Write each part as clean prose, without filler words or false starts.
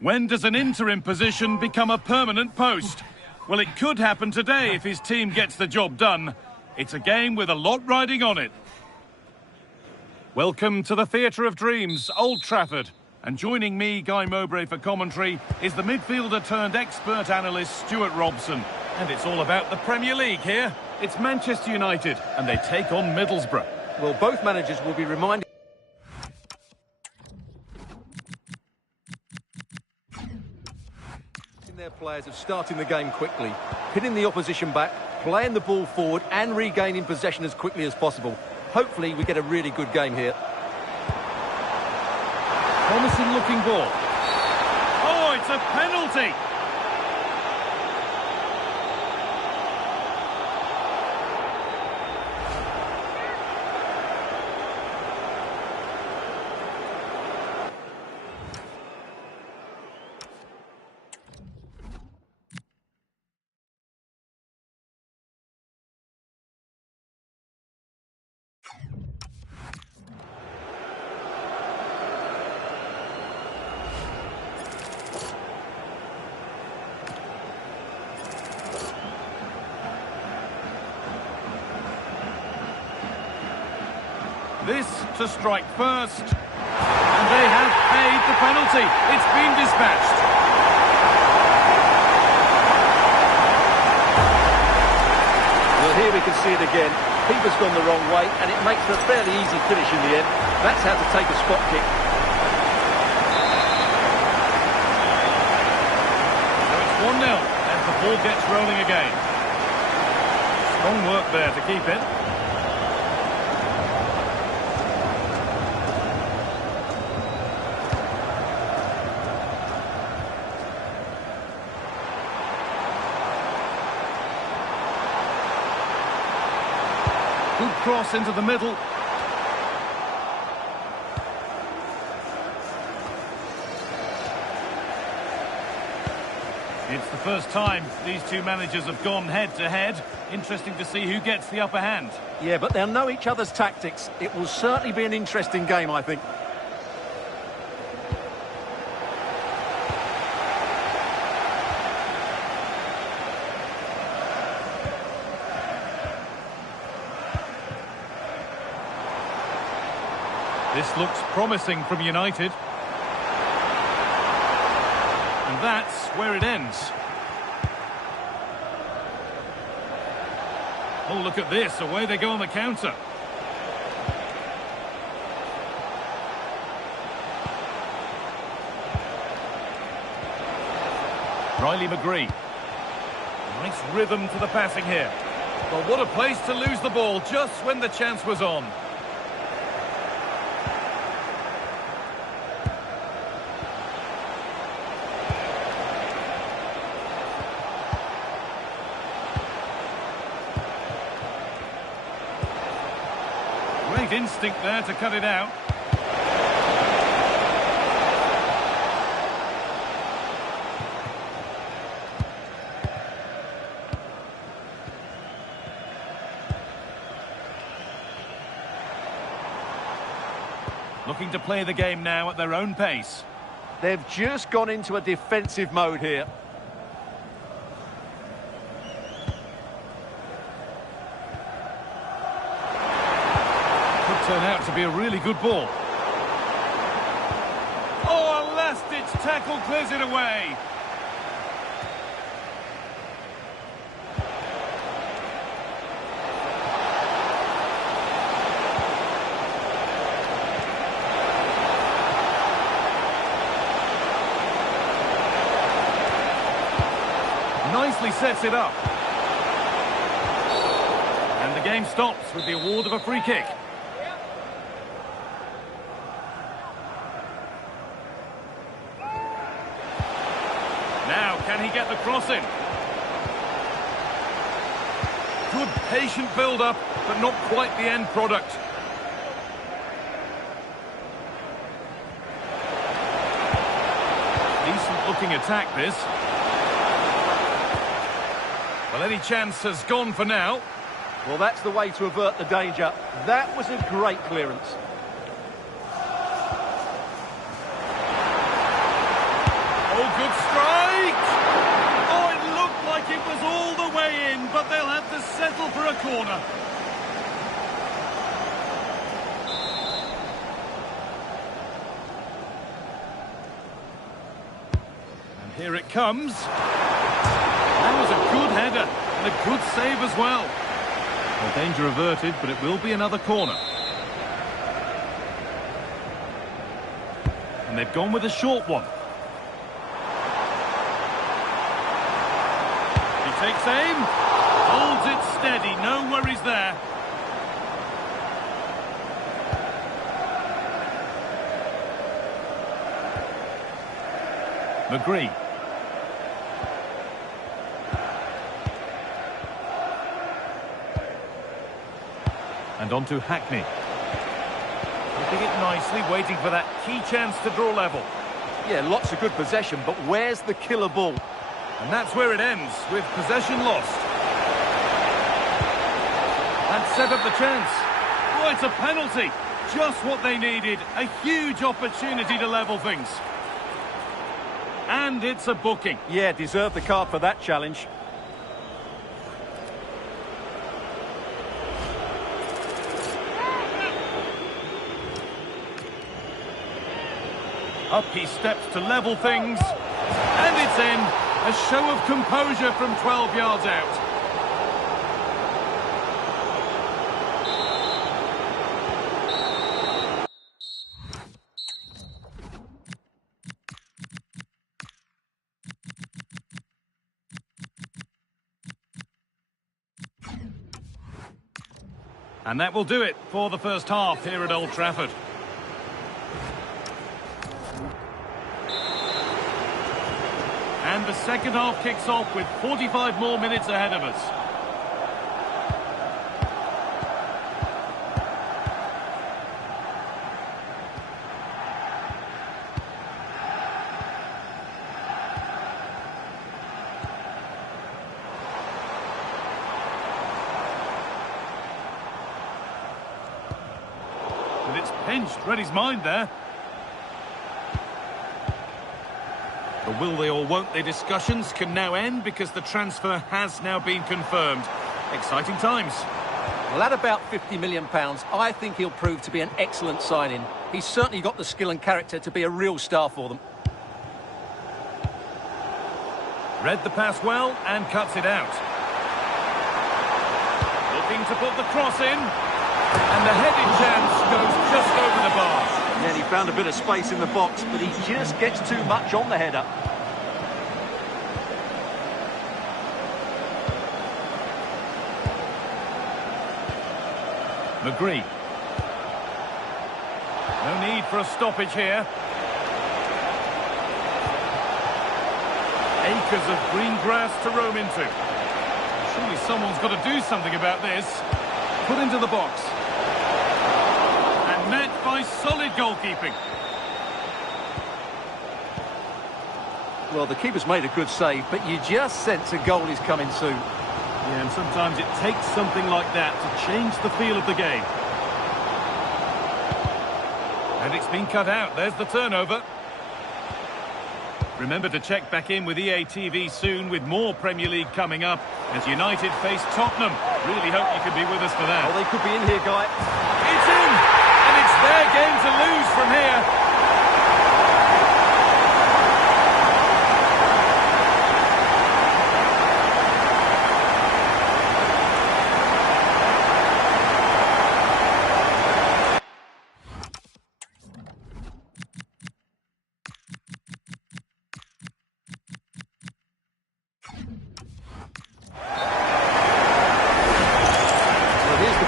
When does an interim position become a permanent post? Well, it could happen today if his team gets the job done. It's a game with a lot riding on it. Welcome to the Theatre of Dreams, Old Trafford. And joining me, Guy Mowbray, for commentary is the midfielder turned expert analyst Stuart Robson. And it's all about the Premier League here. It's Manchester United and they take on Middlesbrough. Well, both managers will be reminded their players of starting the game quickly, hitting the opposition back, playing the ball forward and regaining possession as quickly as possible. Hopefully we get a really good game here. Promising looking ball. Oh, it's a penalty! This to strike first. And they have paid the penalty. It's been dispatched. Well, here we can see it again. Keeper's gone the wrong way, and it makes for a fairly easy finish in the end. That's how to take a spot kick. So it's 1-0, and the ball gets rolling again. Strong work there to keep it. Good cross into the middle. It's the first time these two managers have gone head-to-head. Interesting to see who gets the upper hand. Yeah, but they'll know each other's tactics. It will certainly be an interesting game, I think. This looks promising from United. And that's where it ends. Oh, look at this. Away they go on the counter. Riley McGree. Nice rhythm to the passing here. Well, what a place to lose the ball just when the chance was on. Great instinct there to cut it out. Looking to play the game now at their own pace. They've just gone into a defensive mode here. Turn out to be a really good ball. Oh, a last-ditch tackle clears it away. Nicely sets it up. And the game stops with the award of a free kick. Now, can he get the cross in? Good patient build-up, but not quite the end product. Decent-looking attack, this. Well, any chance has gone for now. Well, that's the way to avert the danger. That was a great clearance. like it was all the way in, but they'll have to settle for a corner. And here it comes. That was a good header, and a good save as well. Well, danger averted, but it will be another corner. And they've gone with a short one. He takes aim, holds it steady, no worries there. McGree. And on to Hackney. Keeping it nicely, waiting for that key chance to draw level. Yeah, lots of good possession, but where's the killer ball? And that's where it ends, with possession lost. That set up the chance. Oh, it's a penalty. Just what they needed. A huge opportunity to level things. And it's a booking. Yeah, deserved the card for that challenge. Up he steps to level things. And it's in. A show of composure from 12 yards out. And that will do it for the first half here at Old Trafford. And the second half kicks off with 45 more minutes ahead of us. And it's pinched, read his mind there. The will they or won't they discussions can now end because the transfer has now been confirmed. Exciting times. Well, at about £50 million, I think he'll prove to be an excellent signing. He's certainly got the skill and character to be a real star for them. Read the pass well and cuts it out. Looking to put the cross in. And the headed chance goes just over the bar. And he found a bit of space in the box, but he just gets too much on the header. McGree. No need for a stoppage here. Acres of green grass to roam into. Surely someone's got to do something about this. Put into the box. And met by solid goalkeeping. Well, the keeper's made a good save, but you just sense a goal is coming soon. Yeah, and sometimes it takes something like that to change the feel of the game. And it's been cut out. There's the turnover. Remember to check back in with EA TV soon with more Premier League coming up as United face Tottenham. Really hope you could be with us for that. Oh, they could be in here, Guy. It's in! And it's their game to lose from here.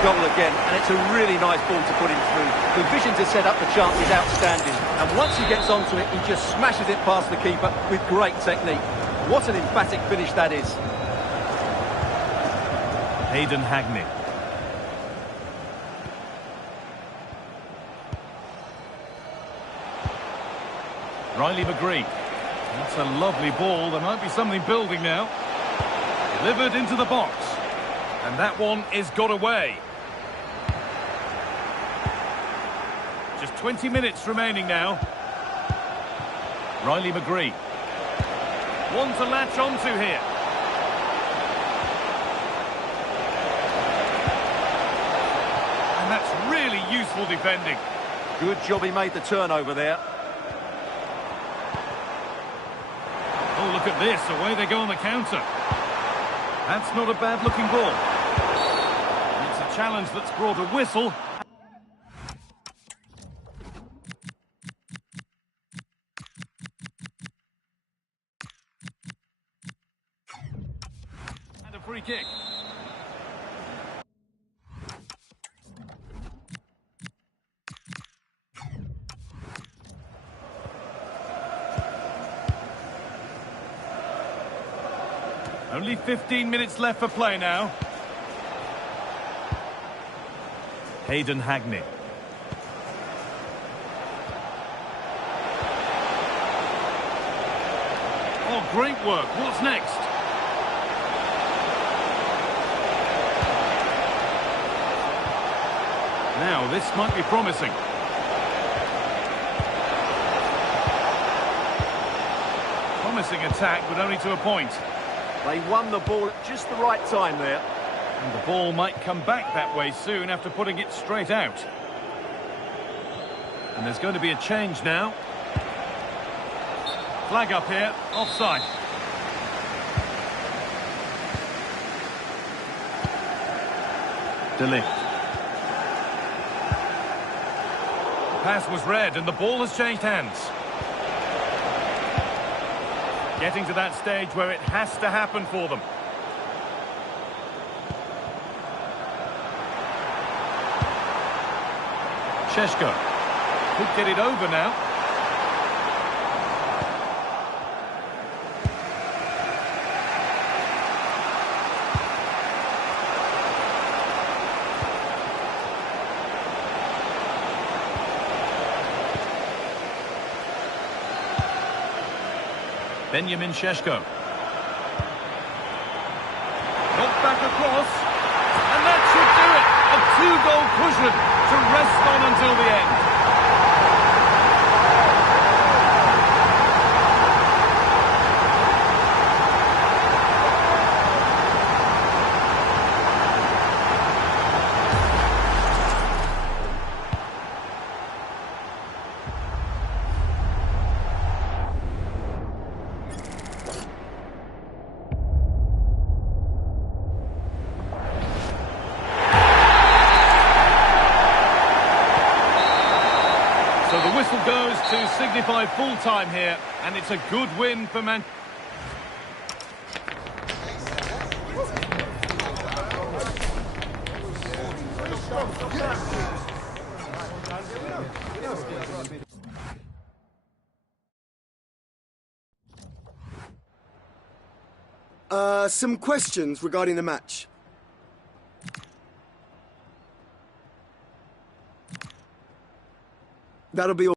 Goal again, and it's a really nice ball to put him through. The vision to set up the chance is outstanding, and once he gets onto it, he just smashes it past the keeper with great technique. What an emphatic finish that is. Hayden Hackney. Riley McGree. That's a lovely ball. There might be something building now. Delivered into the box. And that one is got away. Just 20 minutes remaining now. Riley McGree. One to latch onto here. Forceful defending. Good job he made the turnover there. Oh, look at this. Away they go on the counter. That's not a bad-looking ball. It's a challenge that's brought a whistle. And a free kick. Only 15 minutes left for play now. Hayden Hagney. Oh, great work. What's next? Now, this might be promising. Promising attack, but only to a point. They won the ball at just the right time there. And the ball might come back that way soon after putting it straight out. And there's going to be a change now. Flag up here, offside. De Ligt. The pass was read and the ball has changed hands. Getting to that stage where it has to happen for them. Šeško could get it over now. Benjamin Šeško. Knocked back across. And that should do it. A two-goal cushion to rest on until the end. So the whistle goes to signify full time here, and it's a good win for Man. Some questions regarding the match. That'll be all.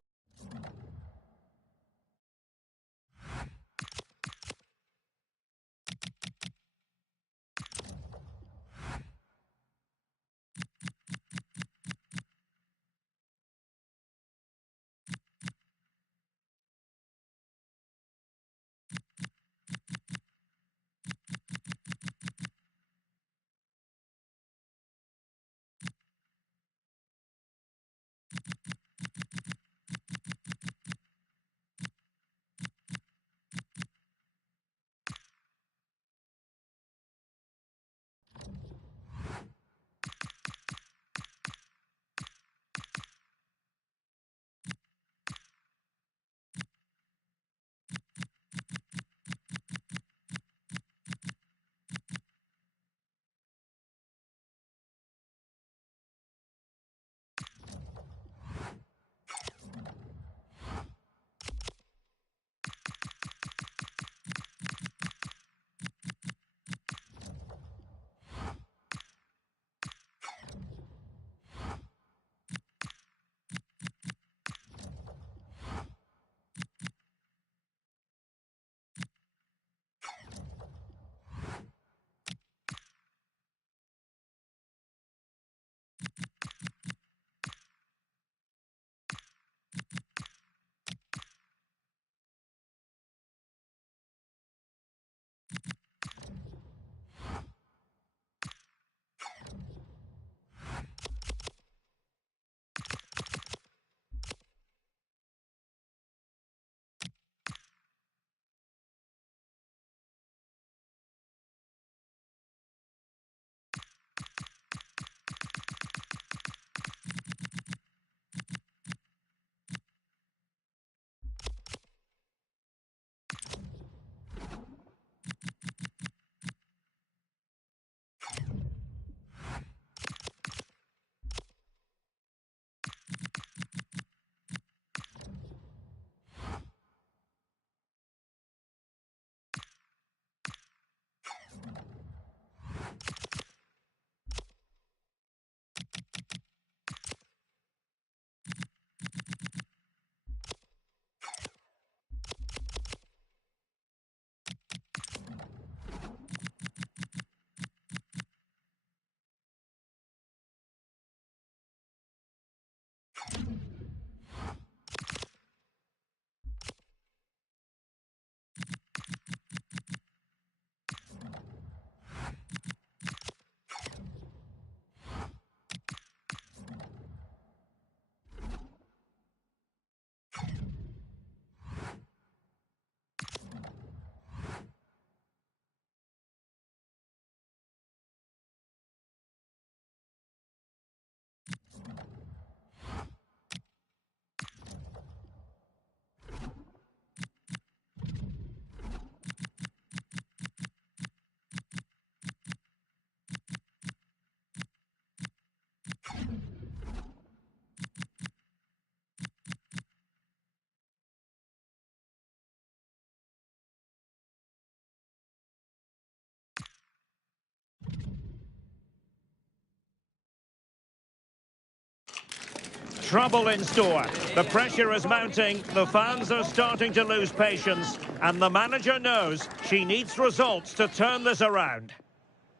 trouble in store. The pressure is mounting, the fans are starting to lose patience, and the manager knows she needs results to turn this around.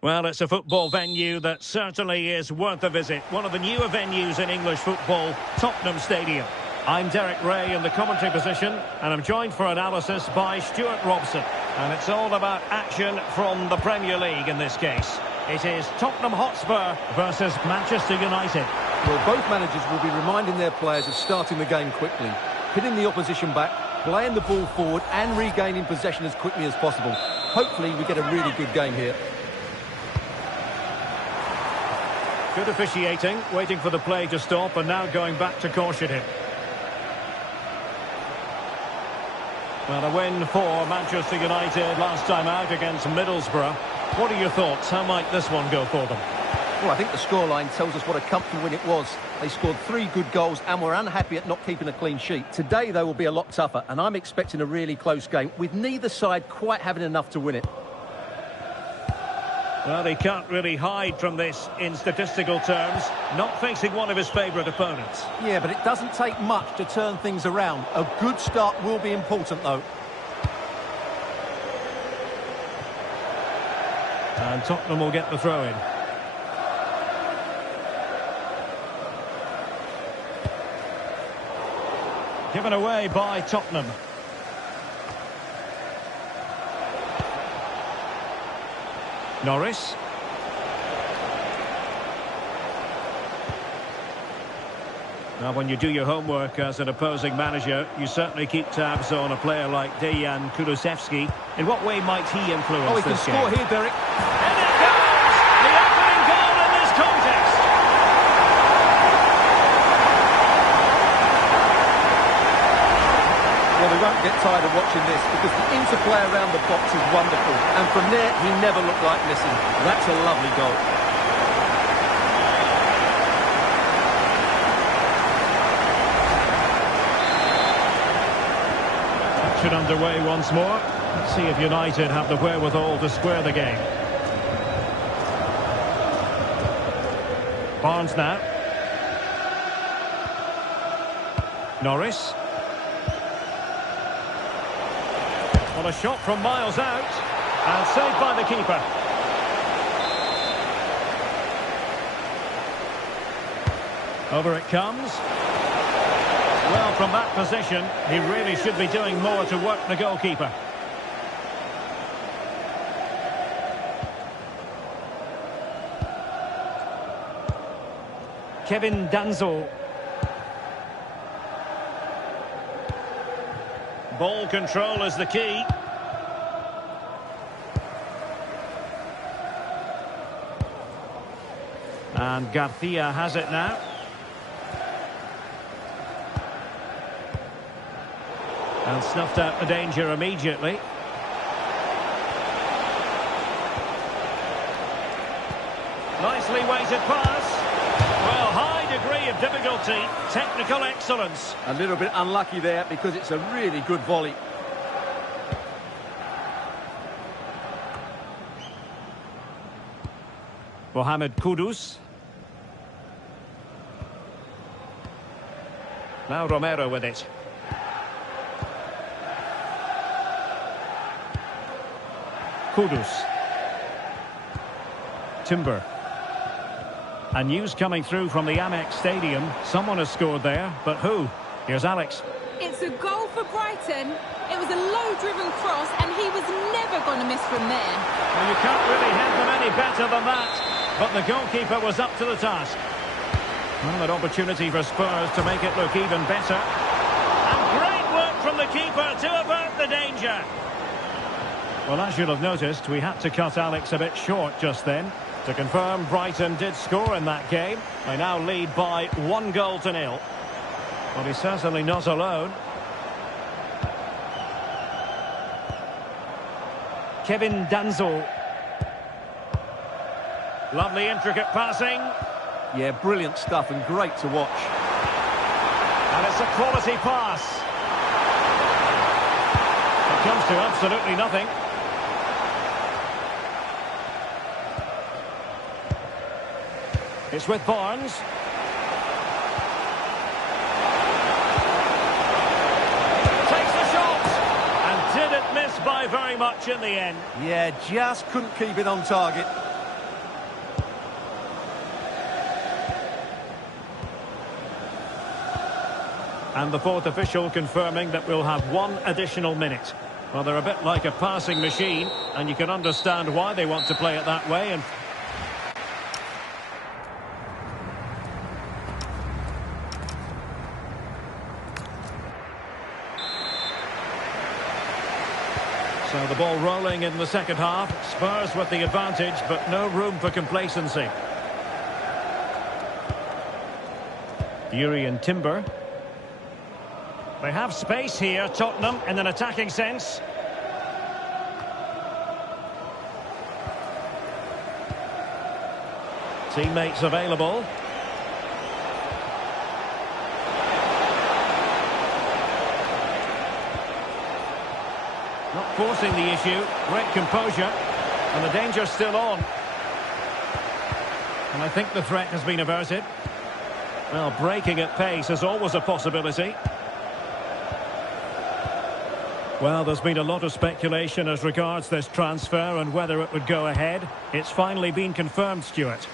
Well, it's a football venue that certainly is worth a visit. One of the newer venues in English football, Tottenham Stadium. I'm Derek Ray in the commentary position, and I'm joined for analysis by Stuart Robson. And it's all about action from the Premier League in this case. It is Tottenham Hotspur versus Manchester United. Well, both managers will be reminding their players of starting the game quickly, hitting the opposition back, playing the ball forward and regaining possession as quickly as possible. Hopefully we get a really good game here. Good officiating, waiting for the play to stop and now going back to caution him. Well, a win for Manchester United last time out against Middlesbrough. What are your thoughts? How might this one go for them? Well, I think the scoreline tells us what a comfortable win it was. They scored 3 good goals and were unhappy at not keeping a clean sheet. Today, they will be a lot tougher, and I'm expecting a really close game, with neither side quite having enough to win it. Well, he can't really hide from this in statistical terms. Not facing one of his favourite opponents. Yeah, but it doesn't take much to turn things around. A good start will be important, though. And Tottenham will get the throw-in. Given away by Tottenham. Norris. Now, when you do your homework as an opposing manager, you certainly keep tabs on a player like Dejan Kulusevski. In what way might he influence this game? Oh, he can score here, Derek. And it goes! The opening goal in this contest! Well, we won't get tired of watching this because the interplay around the box is wonderful. And from there, he never looked like missing. That's a lovely goal. Action underway once more. Let's see if United have the wherewithal to square the game. Barnes now. Norris. Well, a shot from miles out, and saved by the keeper. Over it comes. Well, from that position, he really should be doing more to work the goalkeeper. Kevin Danzo. Ball control is the key. And Garcia has it now. And snuffed out the danger immediately. Nicely weighted pass. Well, high degree of difficulty, technical excellence. A little bit unlucky there because it's a really good volley. Mohamed Kudus. Now Romero with it. Kudus. Timber. And news coming through from the Amex Stadium. Someone has scored there, but who? Here's Alex. It's a goal for Brighton. It was a low-driven cross, and he was never going to miss from there. Well, you can't really head them any better than that. But the goalkeeper was up to the task. Well, an opportunity for Spurs to make it look even better. And great work from the keeper to avert the danger. Well, as you'll have noticed, we had to cut Alex a bit short just then. To confirm, Brighton did score in that game. They now lead by 1-0. Well, he's certainly not alone. Kevin Danzo. Lovely intricate passing. Yeah, brilliant stuff and great to watch. And it's a quality pass. It comes to absolutely nothing. It's with Barnes. very much in the end. Yeah, just couldn't keep it on target. And the fourth official confirming that we'll have one additional minute. Well, they're a bit like a passing machine, and you can understand why they want to play it that way. And so the ball rolling in the second half. Spurs with the advantage, but no room for complacency. Urian Timber. They have space here, Tottenham, in an attacking sense. Teammates available. Not forcing the issue. Great composure. And the danger's still on. And I think the threat has been averted. Well, breaking at pace is always a possibility. Well, there's been a lot of speculation as regards this transfer and whether it would go ahead. It's finally been confirmed, Stuart.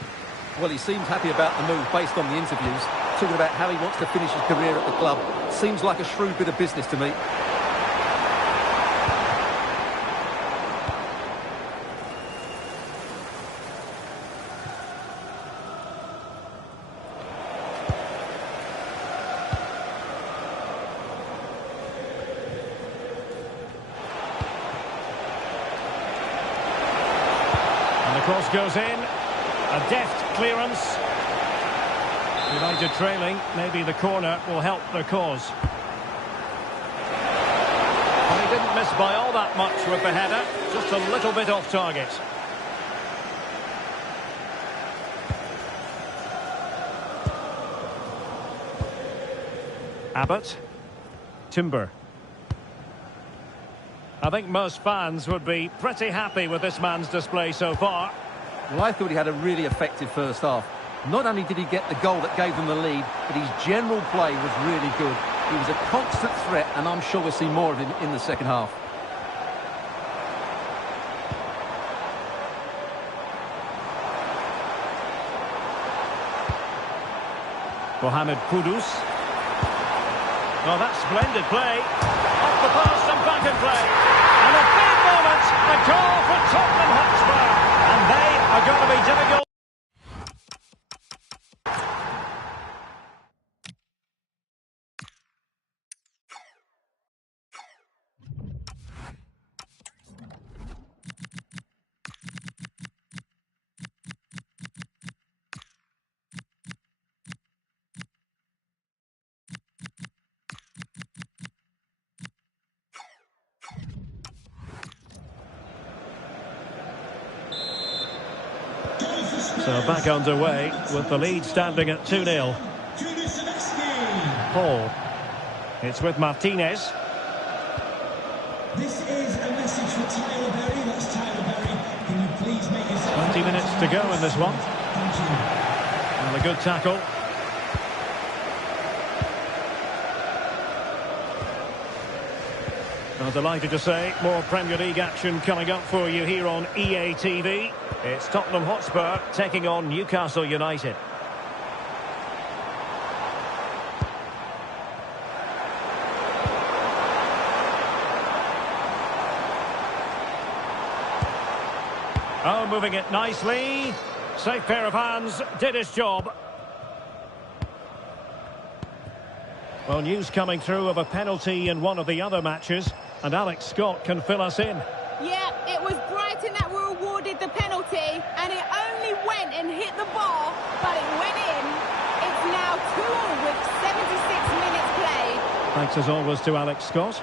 Well, he seems happy about the move based on the interviews. Talking about how he wants to finish his career at the club. Seems like a shrewd bit of business to me. Cross goes in, a deft clearance. United trailing, maybe the corner will help their cause. Well, he didn't miss by all that much with the header, just a little bit off target. Abbott, Timber. I think most fans would be pretty happy with this man's display so far. Well, I thought he had a really effective first half. Not only did he get the goal that gave them the lead, but his general play was really good. He was a constant threat, and I'm sure we'll see more of him in the second half. Mohamed Kudus. Oh, that's splendid play. Off the post and back in play. And a big moment, a goal for Tottenham Hotspur. And they are going to be difficult. So back underway with the lead standing at 2-0. Paul. It's with Martinez. This is a message for Tyler Berry. That's Tyler Berry. Can you please make yourself 20 minutes to go in this one. Thank you. And a good tackle. I'm delighted to say more Premier League action coming up for you here on EA TV. It's Tottenham Hotspur taking on Newcastle United. Oh, moving it nicely. Safe pair of hands, did his job. Well, news coming through of a penalty in one of the other matches, and Alex Scott can fill us in. Yeah, it was Brighton that were awarded the penalty, and it only went and hit the bar, but it went in. It's now 2-2 with 76 minutes played. Thanks as always to Alex Scott.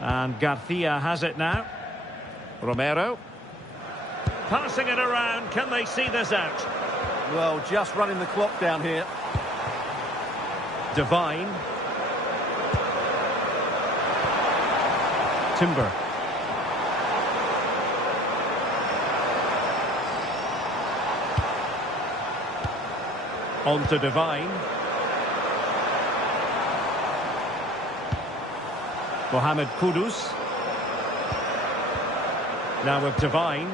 And Garcia has it now. Romero. Passing it around. Can they see this out? Well, just running the clock down here. Devine. Timber. On to Divine. Mohamed Kudus. Now with Divine.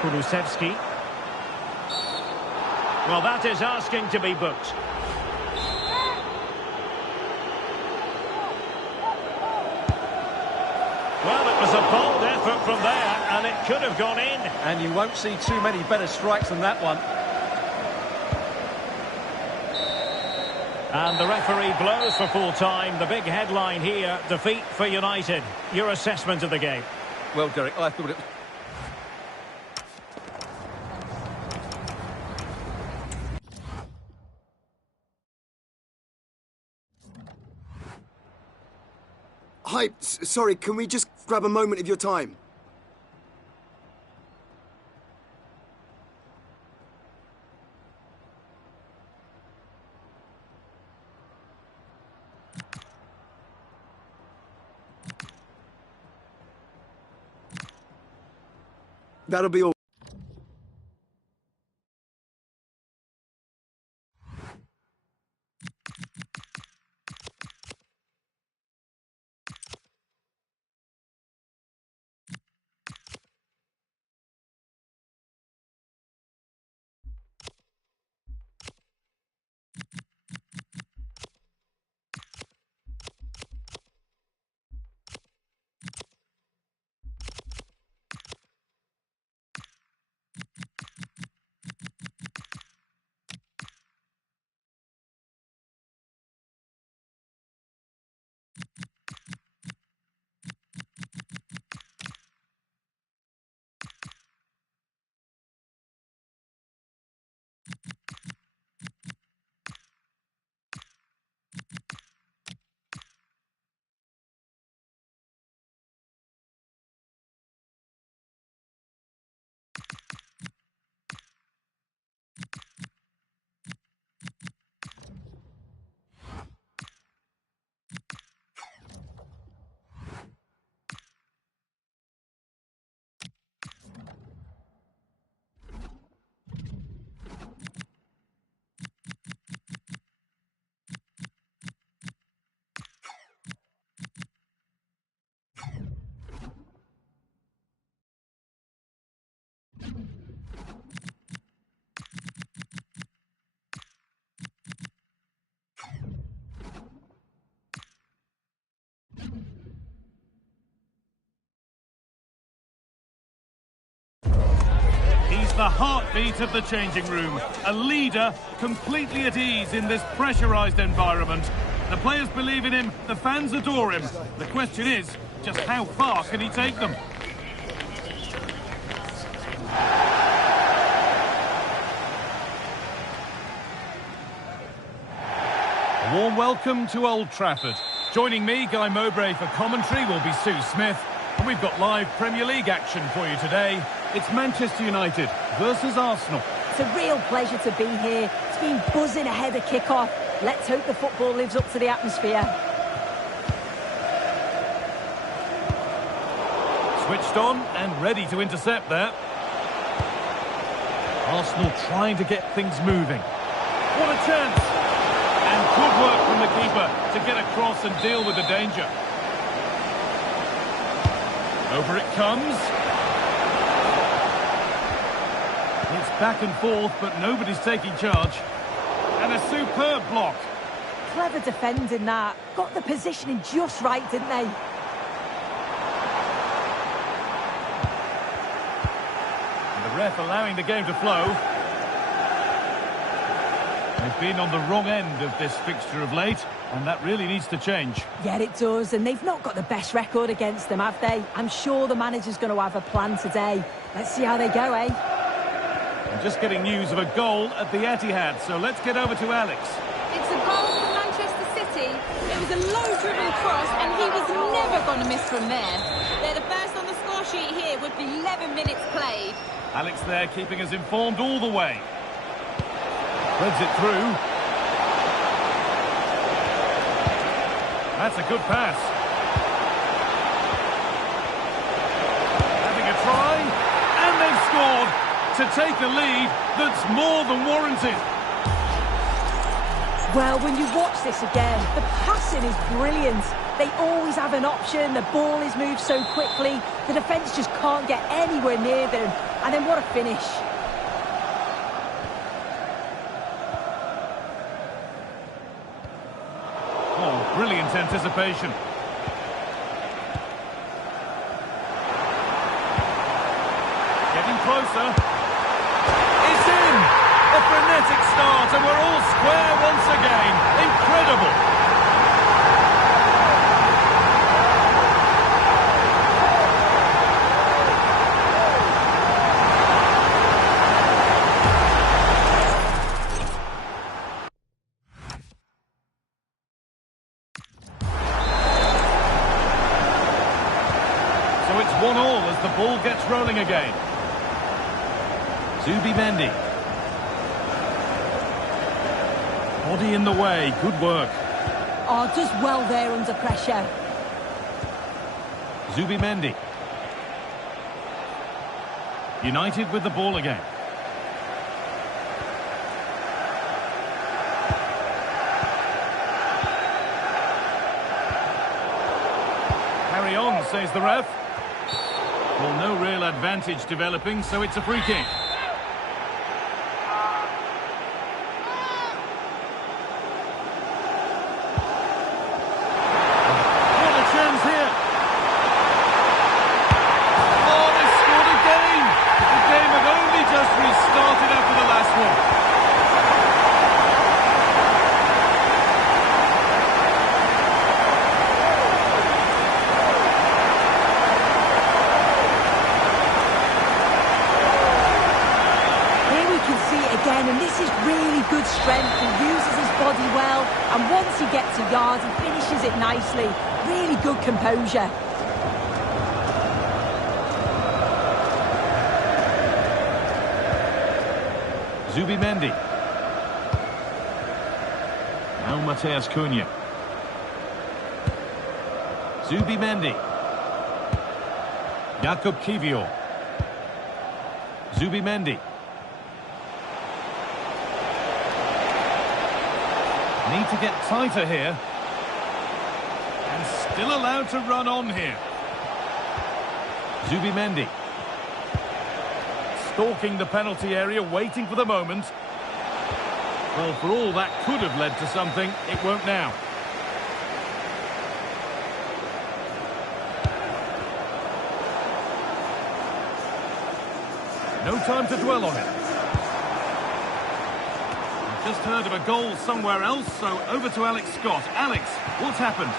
Kulusevski. Well, that is asking to be booked. Well, it was a bold effort from there, and it could have gone in. And you won't see too many better strikes than that one. And the referee blows for full time. The big headline here, defeat for United. Your assessment of the game? Well, Derek, I thought it was... Hi, sorry, can we just grab a moment of your time? That'll be all. The heartbeat of the changing room. A leader completely at ease in this pressurised environment. The players believe in him, the fans adore him. The question is, just how far can he take them? A warm welcome to Old Trafford. Joining me, Guy Mowbray, for commentary will be Sue Smith. And we've got live Premier League action for you today. It's Manchester United versus Arsenal. It's a real pleasure to be here. It's been buzzing ahead of kick-off. Let's hope the football lives up to the atmosphere. Switched on and ready to intercept there. Arsenal trying to get things moving. What a chance! And good work from the keeper to get across and deal with the danger. Over it comes. It's back and forth, but nobody's taking charge. And a superb block. Clever defending that. Got the positioning just right, didn't they? And the ref allowing the game to flow. They've been on the wrong end of this fixture of late, and that really needs to change. Yeah, it does, and they've not got the best record against them, have they? I'm sure the manager's going to have a plan today. Let's see how they go, eh? And just getting news of a goal at the Etihad, so let's get over to Alex. It's a goal for Manchester City. It was a low-driven cross, and he was never going to miss from there. They're the first on the score sheet here with 11 minutes played. Alex there keeping us informed all the way. Threads it through. That's a good pass. Having a try, and they've scored to take a lead that's more than warranted. Well, when you watch this again, the passing is brilliant. They always have an option, the ball is moved so quickly, the defence just can't get anywhere near them. And then what a finish. Oh, brilliant anticipation. Getting closer. It's in! A frenetic start, and we're all square once again. Incredible! So it's 1-1 as the ball gets rolling again. Zubimendi. Body in the way, good work. Oh, does well there under pressure. Zubimendi. United with the ball again. Carry on, says the ref. Well, no real advantage developing, so it's a free kick. And this is really good strength. He uses his body well, and once he gets a yard, he finishes it nicely. Really good composure. Zubimendi. Now Mateus Cunha. Zubimendi. Jakub Kivior. Zubimendi. Need to get tighter here. And still allowed to run on here. Zubimendi. Stalking the penalty area, waiting for the moment. Well, for all that could have led to something, it won't now. No time to dwell on it. Just heard of a goal somewhere else, so over to Alex Scott. Alex, what's happened?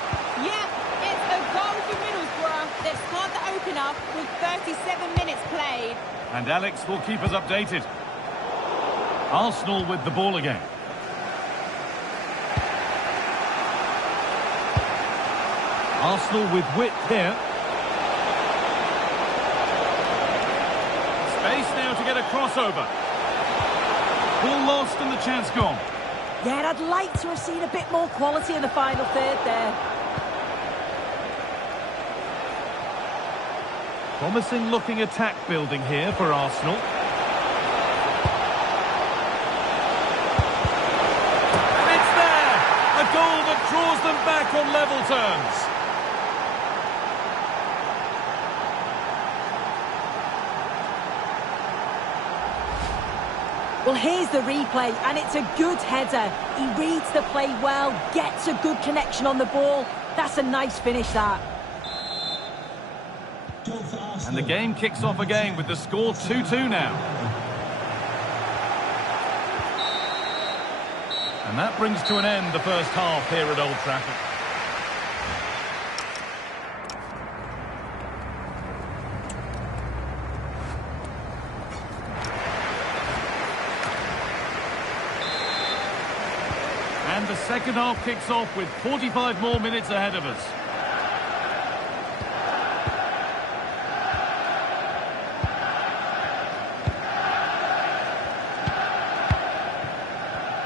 Yeah, it's a goal for Middlesbrough. They've scored the opener with 37 minutes played. And Alex will keep us updated. Arsenal with the ball again. Arsenal with width here. Space now to get a crossover. Ball lost and the chance gone. Yeah, I'd like to have seen a bit more quality in the final third there. Promising looking attack building here for Arsenal. And it's there! A goal that draws them back on level terms. Well, here's the replay, and it's a good header. He reads the play well, gets a good connection on the ball. That's a nice finish, that. And the game kicks off again with the score 2-2 now. And that brings to an end the first half here at Old Trafford. And the second half kicks off with 45 more minutes ahead of us.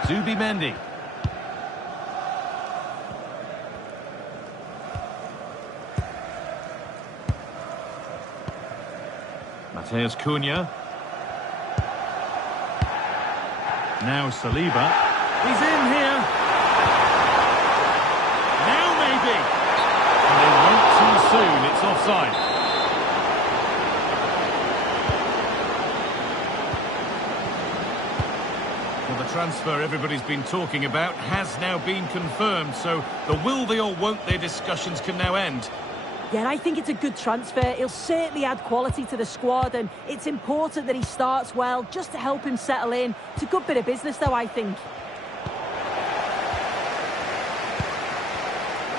Zubimendi. Mateus Cunha. Now Saliba. He's in here. Now maybe. And they won't too soon. It's offside. Well, the transfer everybody's been talking about has now been confirmed, so the will they or won't they discussions can now end. Yeah, I think it's a good transfer. He'll certainly add quality to the squad, and it's important that he starts well just to help him settle in. It's a good bit of business, though, I think.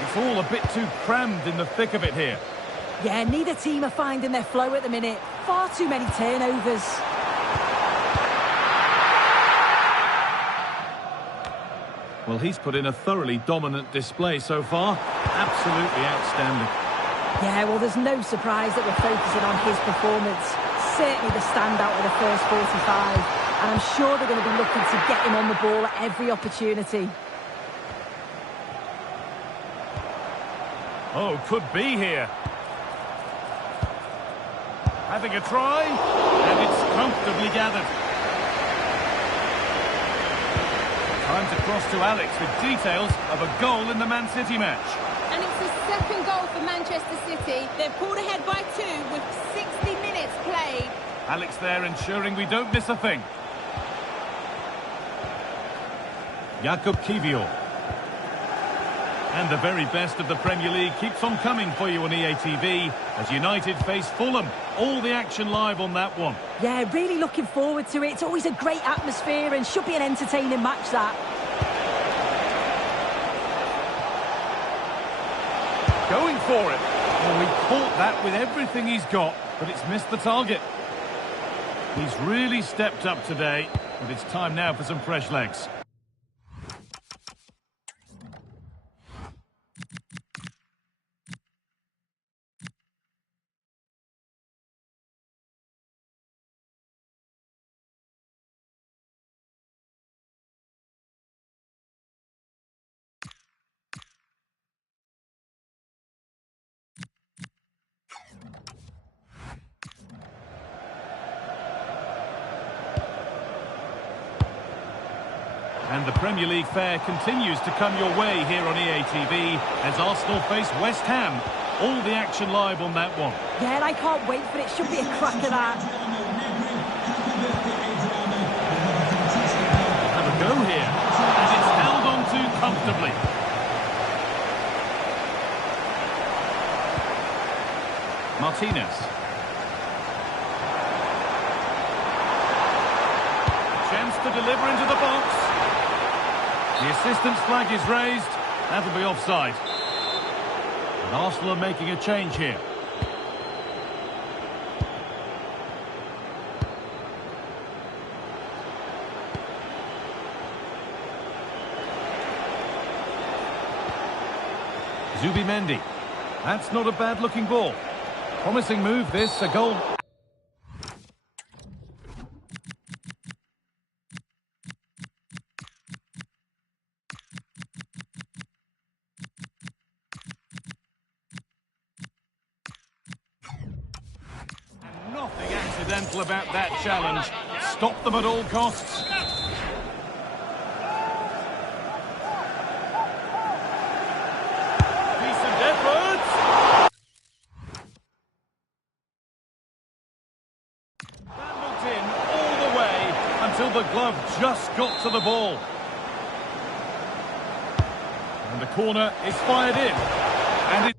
It's all a bit too crammed in the thick of it here. Yeah, neither team are finding their flow at the minute. Far too many turnovers. Well, he's put in a thoroughly dominant display so far. Absolutely outstanding. Yeah, well, there's no surprise that we're focusing on his performance. Certainly the standout of the first 45. And I'm sure they're going to be looking to get him on the ball at every opportunity. Oh, could be here. Having a try. And it's comfortably gathered. Time to cross to Alex with details of a goal in the Man City match. And it's the second goal for Manchester City. They're pulled ahead by 2 with 60 minutes played. Alex there ensuring we don't miss a thing. Jakub Kiwior. And the very best of the Premier League keeps on coming for you on EA TV as United face Fulham. All the action live on that one. Yeah, really looking forward to it. It's always a great atmosphere and should be an entertaining match, that. Going for it. Well, he caught that with everything he's got, but it's missed the target. He's really stepped up today, but it's time now for some fresh legs. And the Premier League fare continues to come your way here on EA TV as Arsenal face West Ham. All the action live on that one. Yeah, and I can't wait for it. Should be a cracker, that. Have a go here. And it's held on to comfortably. Martinez. Chance to deliver into the box. The assistant's flag is raised. That'll be offside. And Arsenal are making a change here. Zubimendi. That's not a bad-looking ball. Promising move this, a goal. Nothing accidental about that challenge. Stop them at all costs. Decent effort. Vandaled in all the way until the glove just got to the ball. And the corner is fired in. And it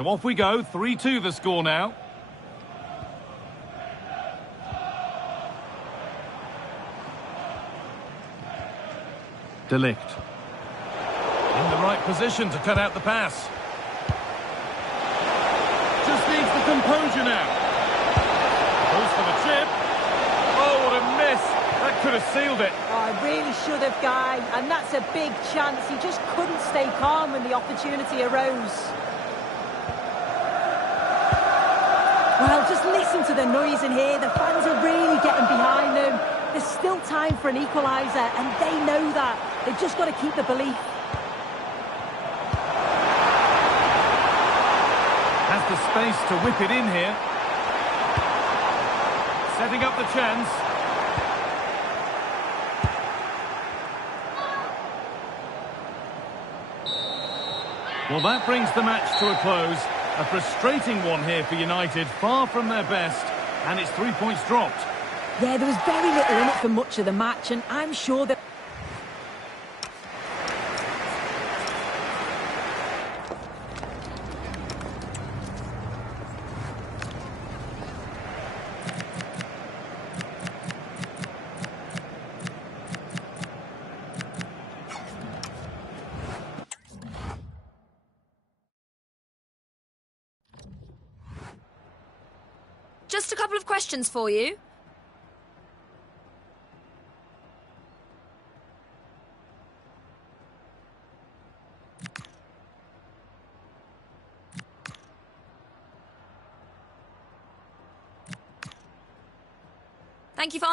So off we go, 3-2 the score now. De Ligt. In the right position to cut out the pass. Just needs the composure now. Goes for the chip. Oh, what a miss. That could have sealed it. Oh, I really should have, Guy. And that's a big chance. He just couldn't stay calm when the opportunity arose. Well, just listen to the noise in here. The fans are really getting behind them. There's still time for an equaliser, and they know that. They've just got to keep the belief. Has the space to whip it in here. Setting up the chance. Well, that brings the match to a close. A frustrating one here for United, far from their best, and it's 3 points dropped. Yeah, there was very little in it for much of the match, and I'm sure that... Just a couple of questions for you. Thank you for...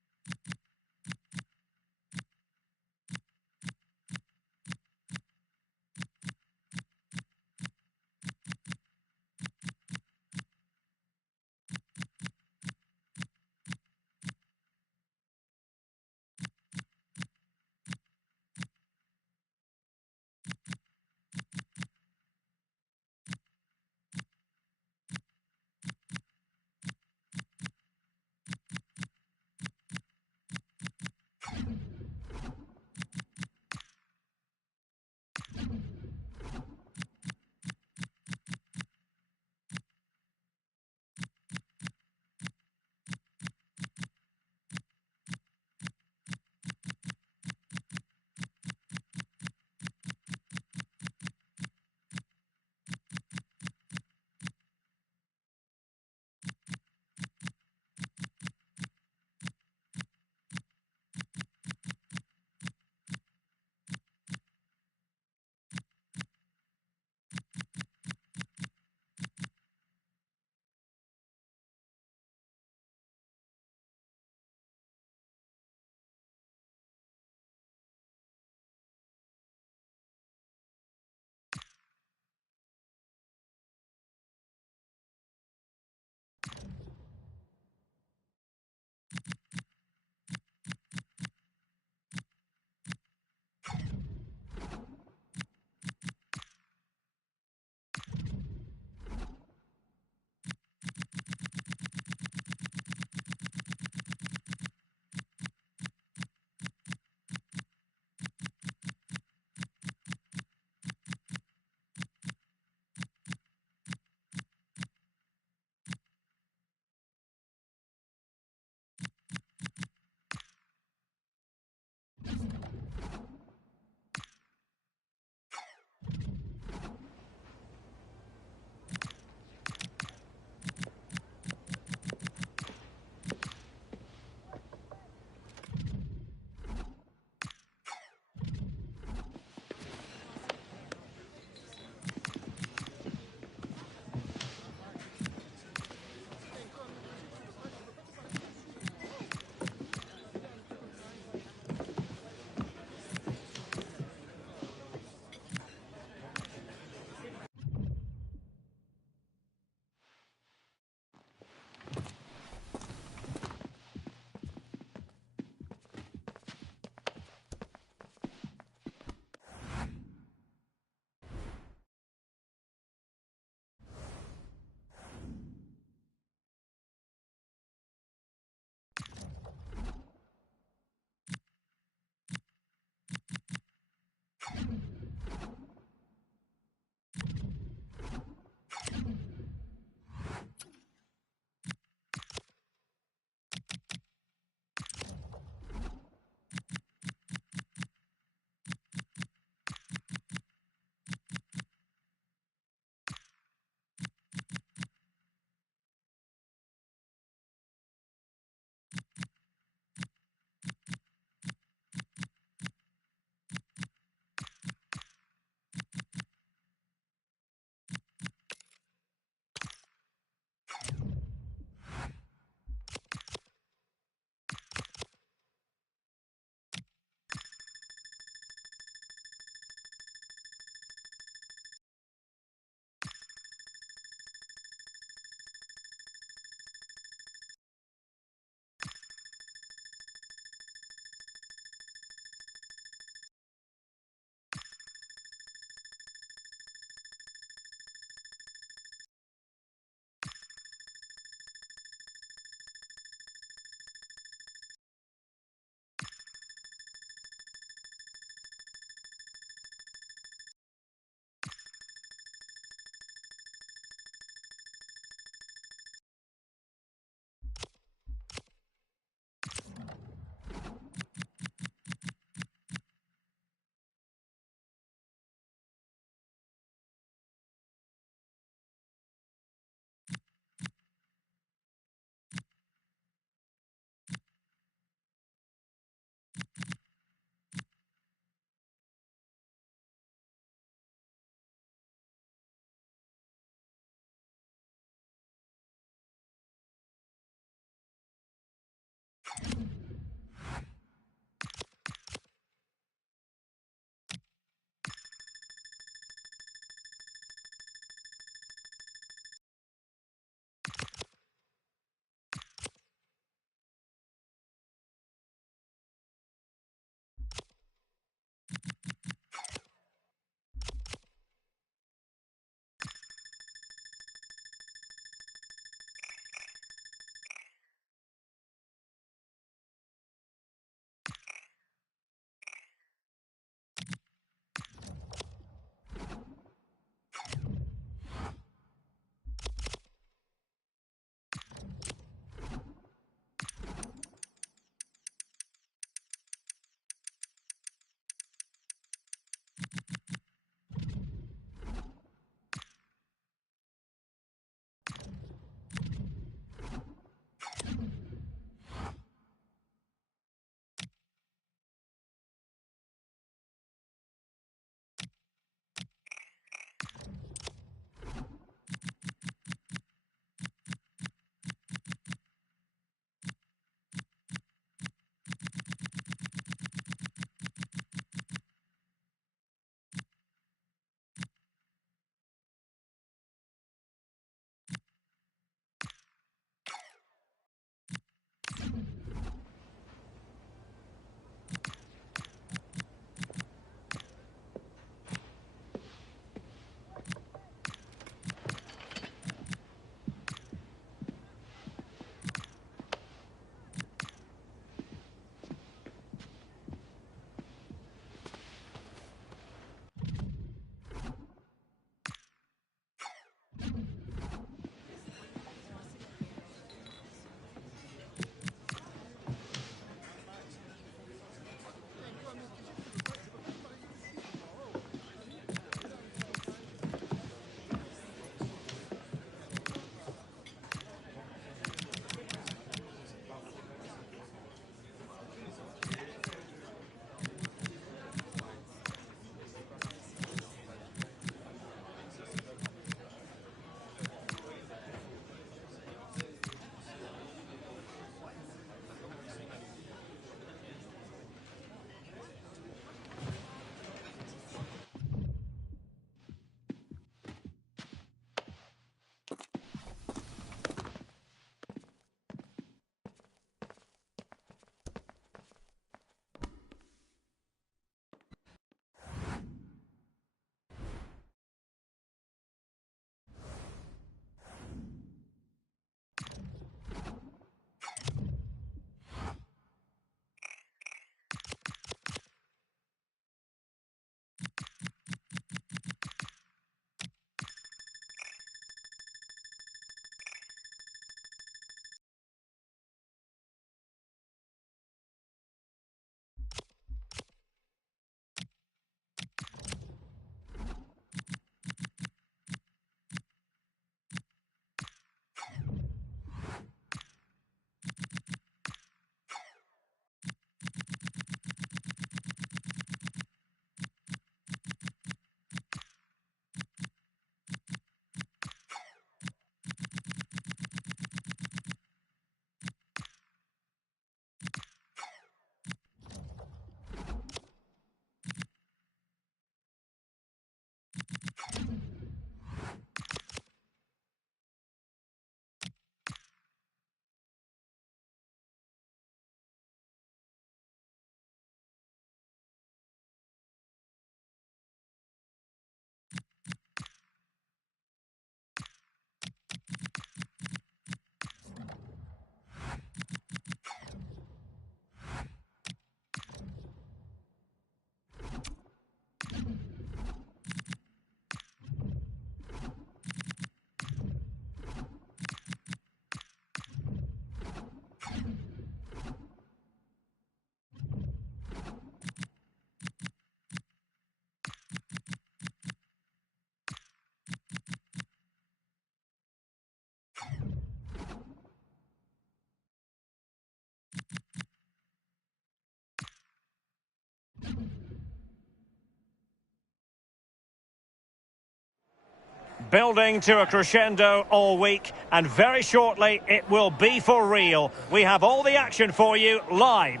building to a crescendo all week, and very shortly it will be for real. We have all the action for you live.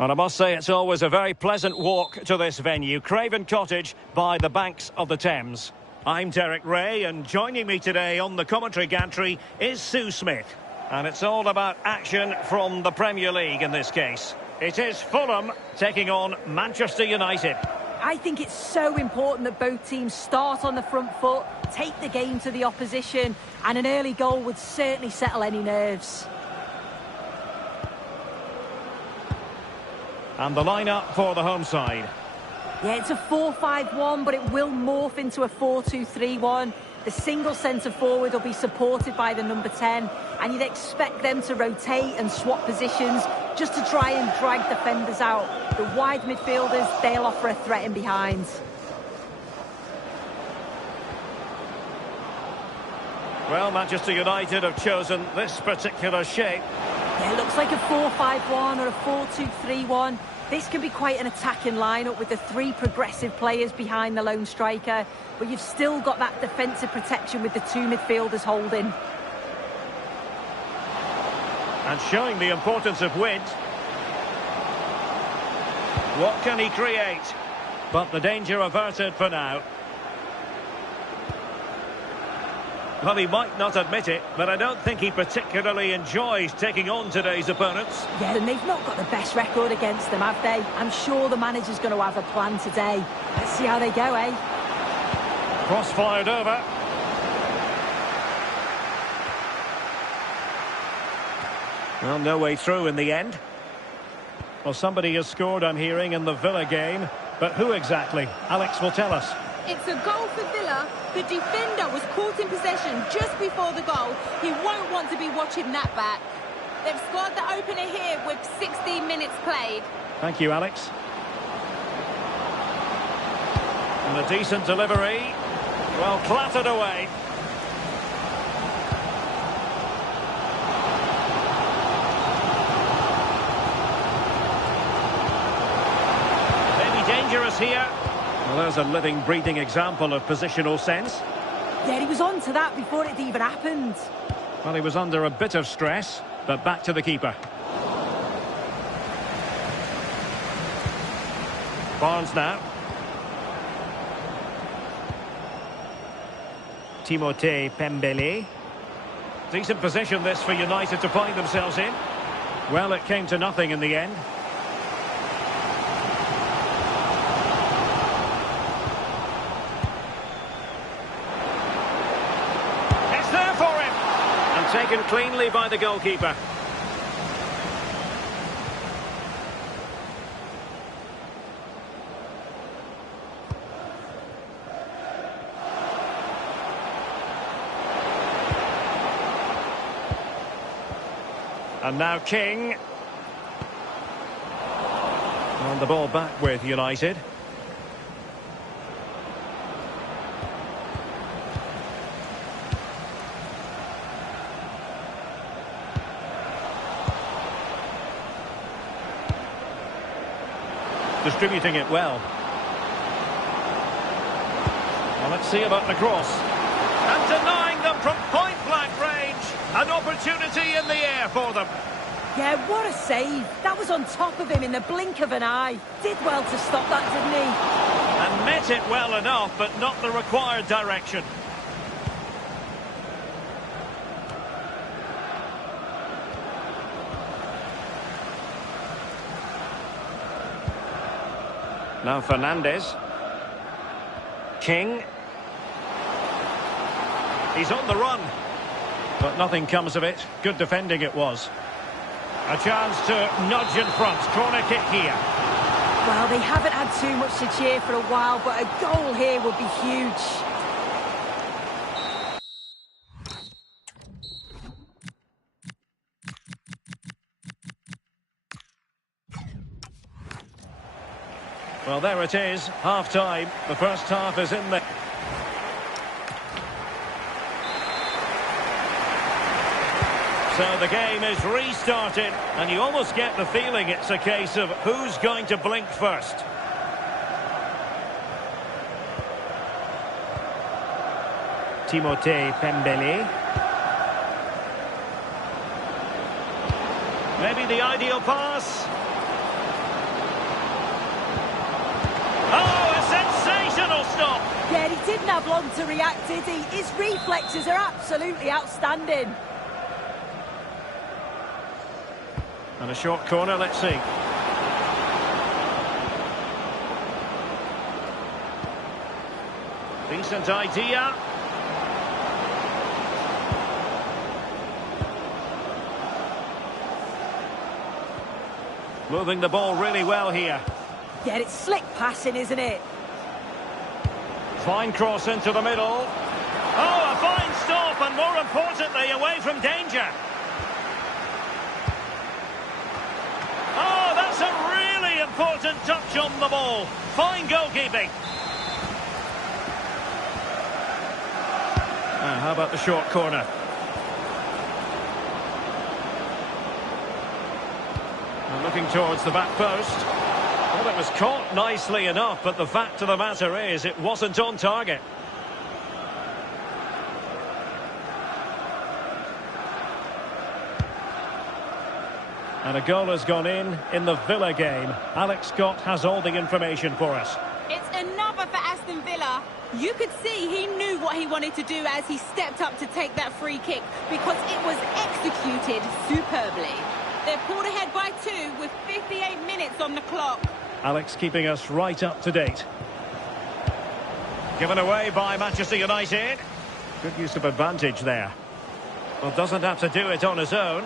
And I must say it's always a very pleasant walk to this venue, Craven Cottage by the banks of the Thames. I'm Derek Ray, and joining me today on the commentary gantry is Sue Smith. And it's all about action from the Premier League in this case. It is Fulham taking on Manchester United. I think it's so important that both teams start on the front foot, take the game to the opposition, and an early goal would certainly settle any nerves. And the lineup for the home side. Yeah, it's a 4-5-1, but it will morph into a 4-2-3-1. The single centre-forward will be supported by the number 10, and you'd expect them to rotate and swap positions just to try and drag defenders out. The wide midfielders, they'll offer a threat in behind. Well, Manchester United have chosen this particular shape. Yeah, it looks like a 4-5-1 or a 4-2-3-1. This can be quite an attacking lineup with the three progressive players behind the lone striker, but you've still got that defensive protection with the two midfielders holding. And showing the importance of width. What can he create? But the danger averted for now. Well, he might not admit it, but I don't think he particularly enjoys taking on today's opponents. Yeah, and they've not got the best record against them, have they? I'm sure the manager's going to have a plan today. Let's see how they go, eh? Cross fired over. Well, no way through in the end. Well, somebody has scored, I'm hearing, in the Villa game. But who exactly? Alex will tell us. It's a goal for Villa. The defender was caught in possession just before the goal. He won't want to be watching that back. They've scored the opener here with 16 minutes played. Thank you, Alex. And a decent delivery. Well, clattered away. Maybe dangerous here. Well, there's a living, breathing example of positional sense. Yeah, he was on to that before it even happened. Well, he was under a bit of stress, but back to the keeper. Barnes now. Timothée Pembele. Decent position this for United to find themselves in. Well, it came to nothing in the end. Taken cleanly by the goalkeeper. And now King. And the ball back with United. Distributing it well. Well, let's see about the cross. And denying them from point-blank range. An opportunity in the air for them. Yeah, what a save. That was on top of him in the blink of an eye. Did well to stop that, didn't he? And met it well enough, but not the required direction. Now Fernandes. King. He's on the run. But nothing comes of it. Good defending it was. A chance to nudge in front. Corner kick here. Well, they haven't had too much to cheer for a while, but a goal here would be huge. Well, there it is, half-time. The first half is in the... So the game is restarted, and you almost get the feeling it's a case of who's going to blink first. Timothée Pembele. Maybe the ideal pass. Oh, a sensational stop! Yeah, he didn't have long to react, did he? His reflexes are absolutely outstanding. And a short corner, let's see. Decent idea. Moving the ball really well here. Yeah, it's slick passing, isn't it? Fine cross into the middle. Oh, a fine stop, and more importantly, away from danger. Oh, that's a really important touch on the ball. Fine goalkeeping. How about the short corner? And looking towards the back post. Well, it was caught nicely enough, but the fact of the matter is it wasn't on target. And a goal has gone in the Villa game. Alex Scott has all the information for us. It's another for Aston Villa. You could see he knew what he wanted to do as he stepped up to take that free kick because it was executed superbly. They're pulled ahead by 2 with 58 minutes on the clock. Alex keeping us right up to date. Given away by Manchester United. Good use of advantage there. Well, doesn't have to do it on his own.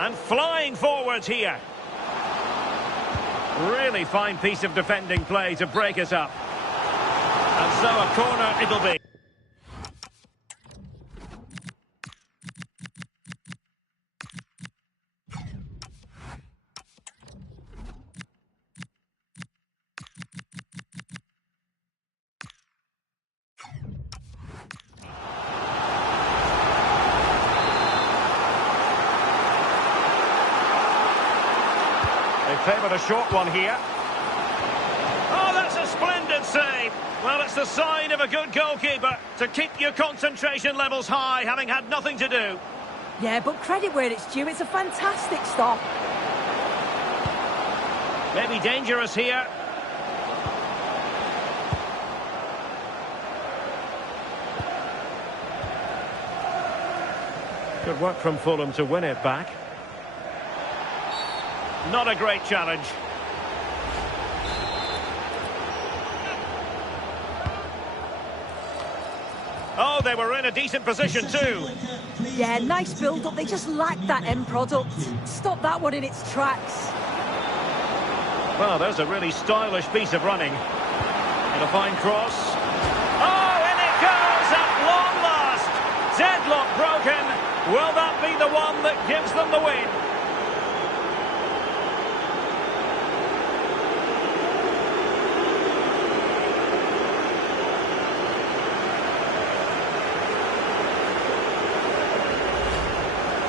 And flying forwards here. Really fine piece of defending play to break us up. And so a corner it'll be. Favoured a short one here. Oh, that's a splendid save. Well, it's the sign of a good goalkeeper to keep your concentration levels high, having had nothing to do. Yeah, but credit where it's due. It's a fantastic stop. Maybe dangerous here. Good work from Fulham to win it back. Not a great challenge. Oh, they were in a decent position too. Yeah, nice build-up. They just lacked that end product. Stop that one in its tracks. Well, there's a really stylish piece of running. And a fine cross. Oh, in it goes at long last. Deadlock broken. Will that be the one that gives them the win?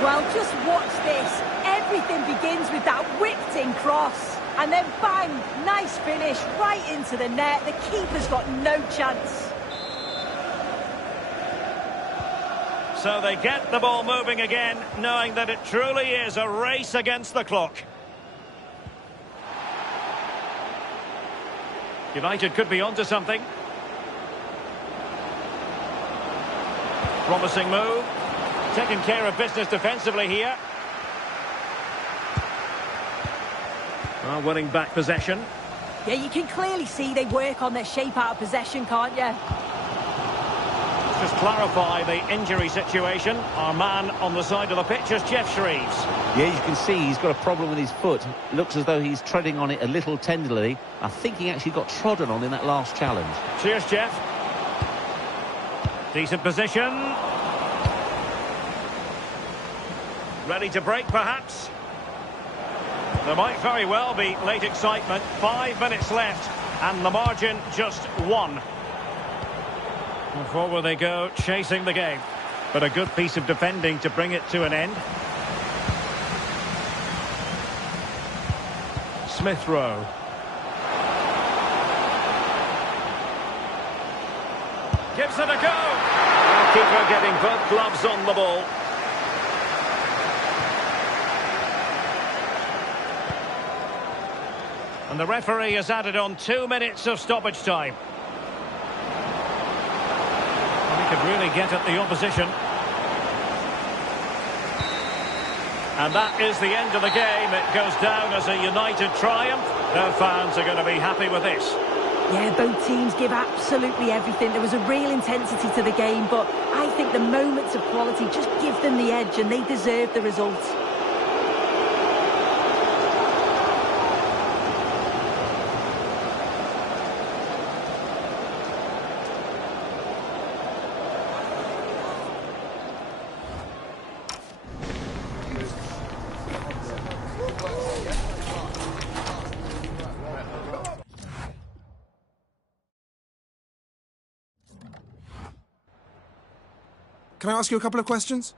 Well, just watch this. Everything begins with that whipped-in cross. And then bang, nice finish, right into the net. The keeper's got no chance. So they get the ball moving again, knowing that it truly is a race against the clock. United could be onto something. Promising move. Taking care of business defensively here. Well, winning back possession. Yeah, you can clearly see they work on their shape out of possession, can't you? Let's just clarify the injury situation. Our man on the side of the pitch is Jeff Shreves. Yeah, you can see he's got a problem with his foot. Looks as though he's treading on it a little tenderly. I think he actually got trodden on in that last challenge. Cheers, Jeff. Decent position. Ready to break, perhaps? There might very well be late excitement. 5 minutes left, and the margin just 1. And forward they go, chasing the game. But a good piece of defending to bring it to an end. Smith Rowe. Gives it a go. The keeper getting both gloves on the ball. And the referee has added on 2 minutes of stoppage time. Well, he could really get at the opposition. And that is the end of the game. It goes down as a United triumph. Their fans are going to be happy with this. Yeah, both teams give absolutely everything. There was a real intensity to the game, but I think the moments of quality just give them the edge, and they deserve the result. Can I ask you a couple of questions?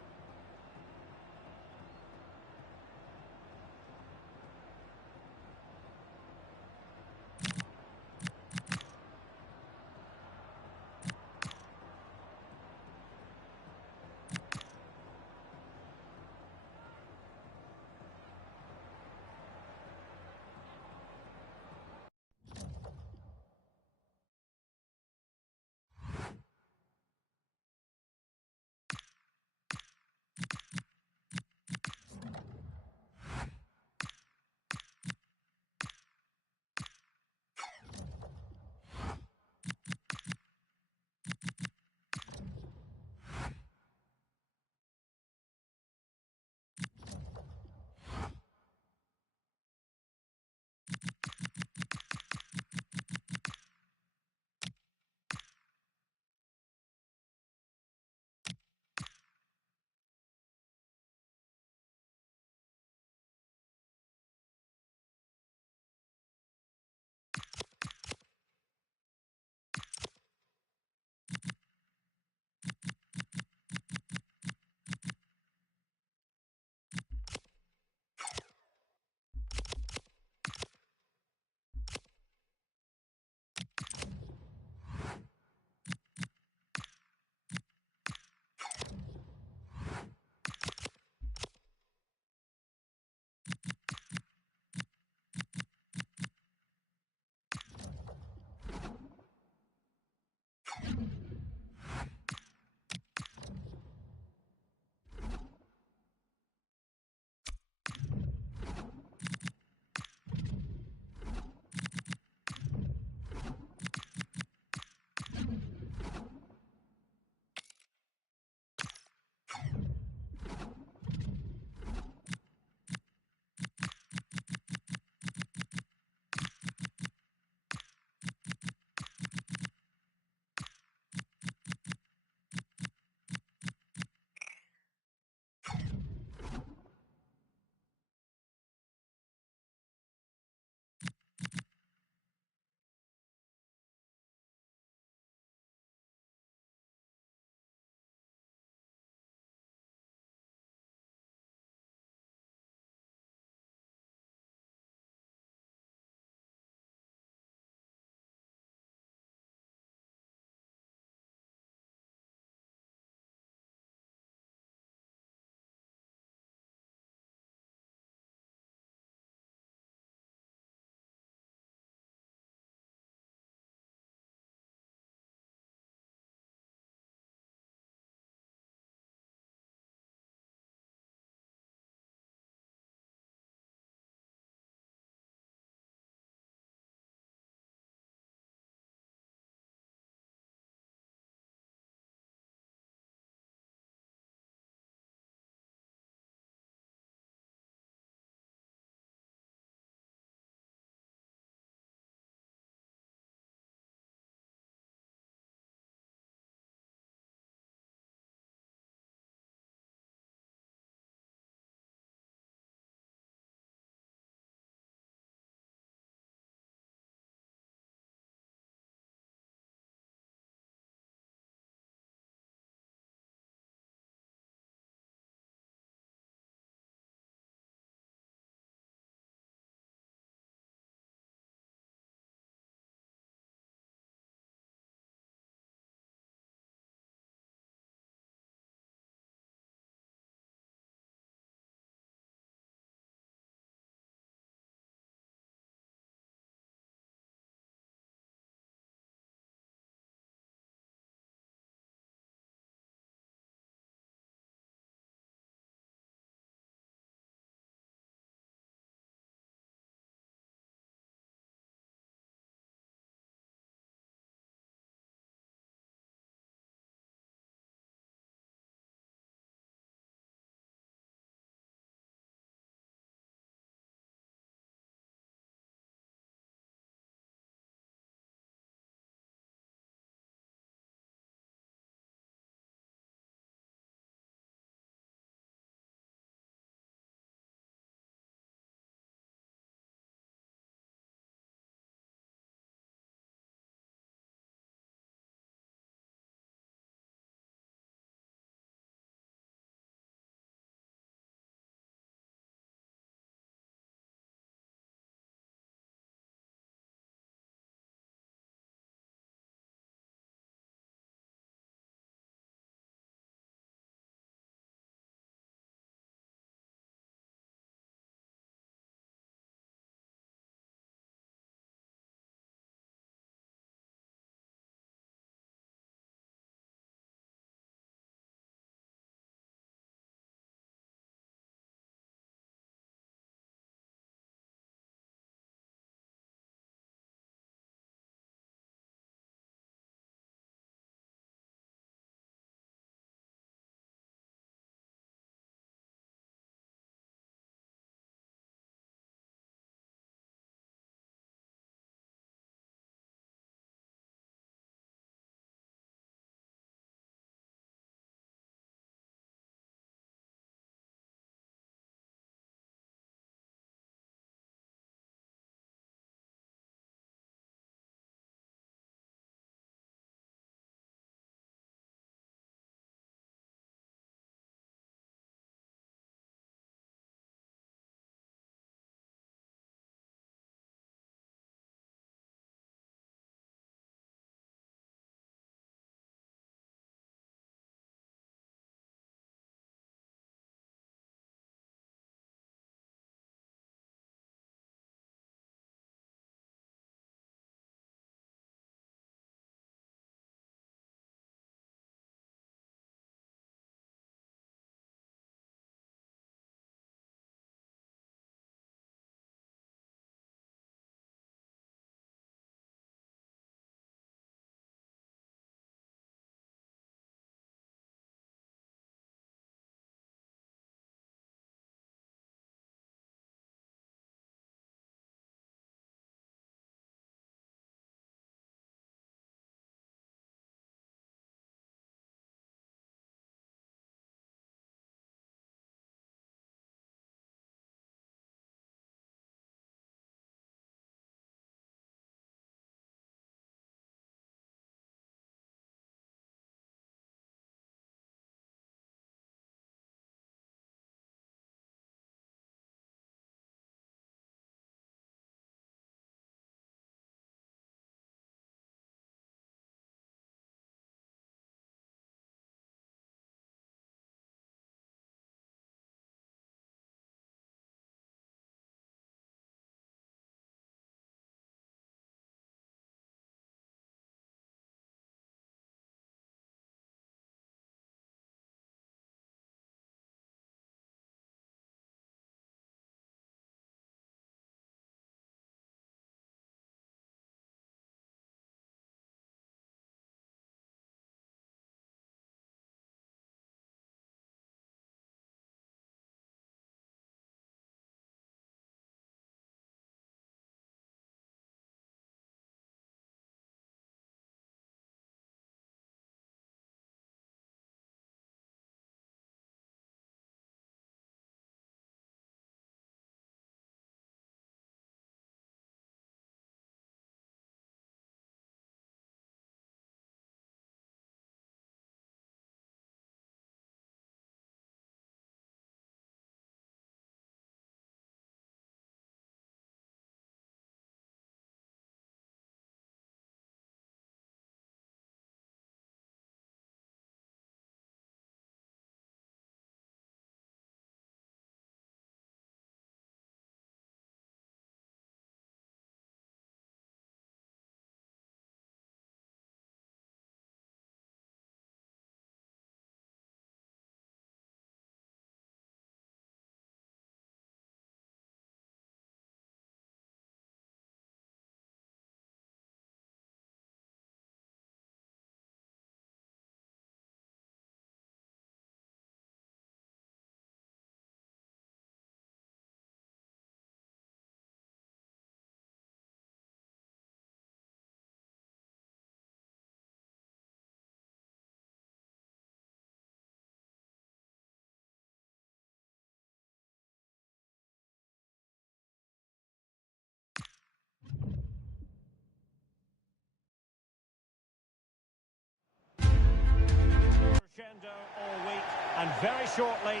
And very shortly...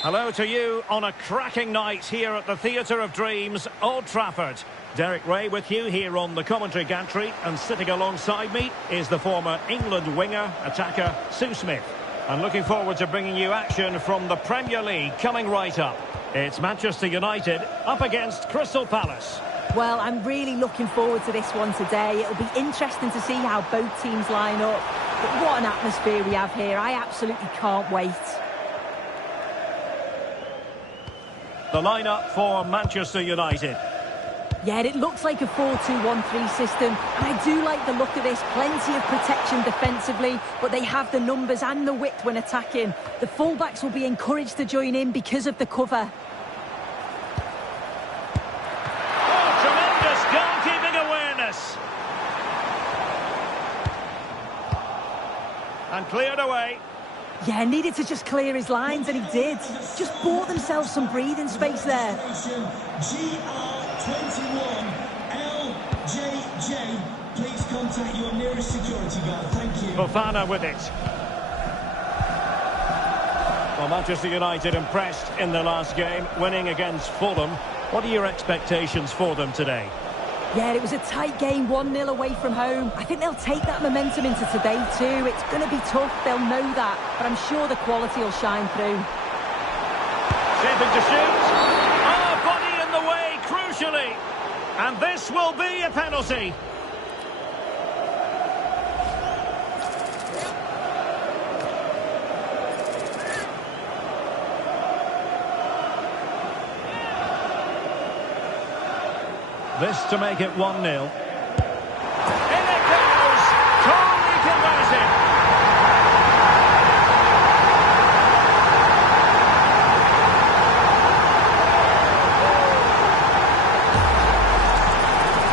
Hello to you on a cracking night here at the Theatre of Dreams, Old Trafford. Derek Ray with you here on the commentary gantry, and sitting alongside me is the former England winger, attacker, Sue Smith. And looking forward to bringing you action from the Premier League coming right up. It's Manchester United up against Crystal Palace. Well, I'm really looking forward to this one today. It'll be interesting to see how both teams line up. But what an atmosphere we have here. I absolutely can't wait. The lineup for Manchester United. Yeah, it looks like a 4-2-1-3 system, and I do like the look of this. Plenty of protection defensively, but they have the numbers and the width when attacking. The fullbacks will be encouraged to join in because of the cover. Oh, tremendous goalkeeping awareness. And cleared away. Yeah, needed to just clear his lines, and he did. Just bought themselves some breathing space there. GR21 LJJ, please contact your nearest security guard. Thank you. Fofana with it. Well, Manchester United impressed in their last game, winning against Fulham. What are your expectations for them today? Yeah, it was a tight game, 1-0 away from home. I think they'll take that momentum into today too. It's going to be tough, they'll know that, but I'm sure the quality will shine through. Shaping to shoot. Oh, body in the way, crucially. And this will be a penalty. This to make it 1-0. In it goes! Totally converted!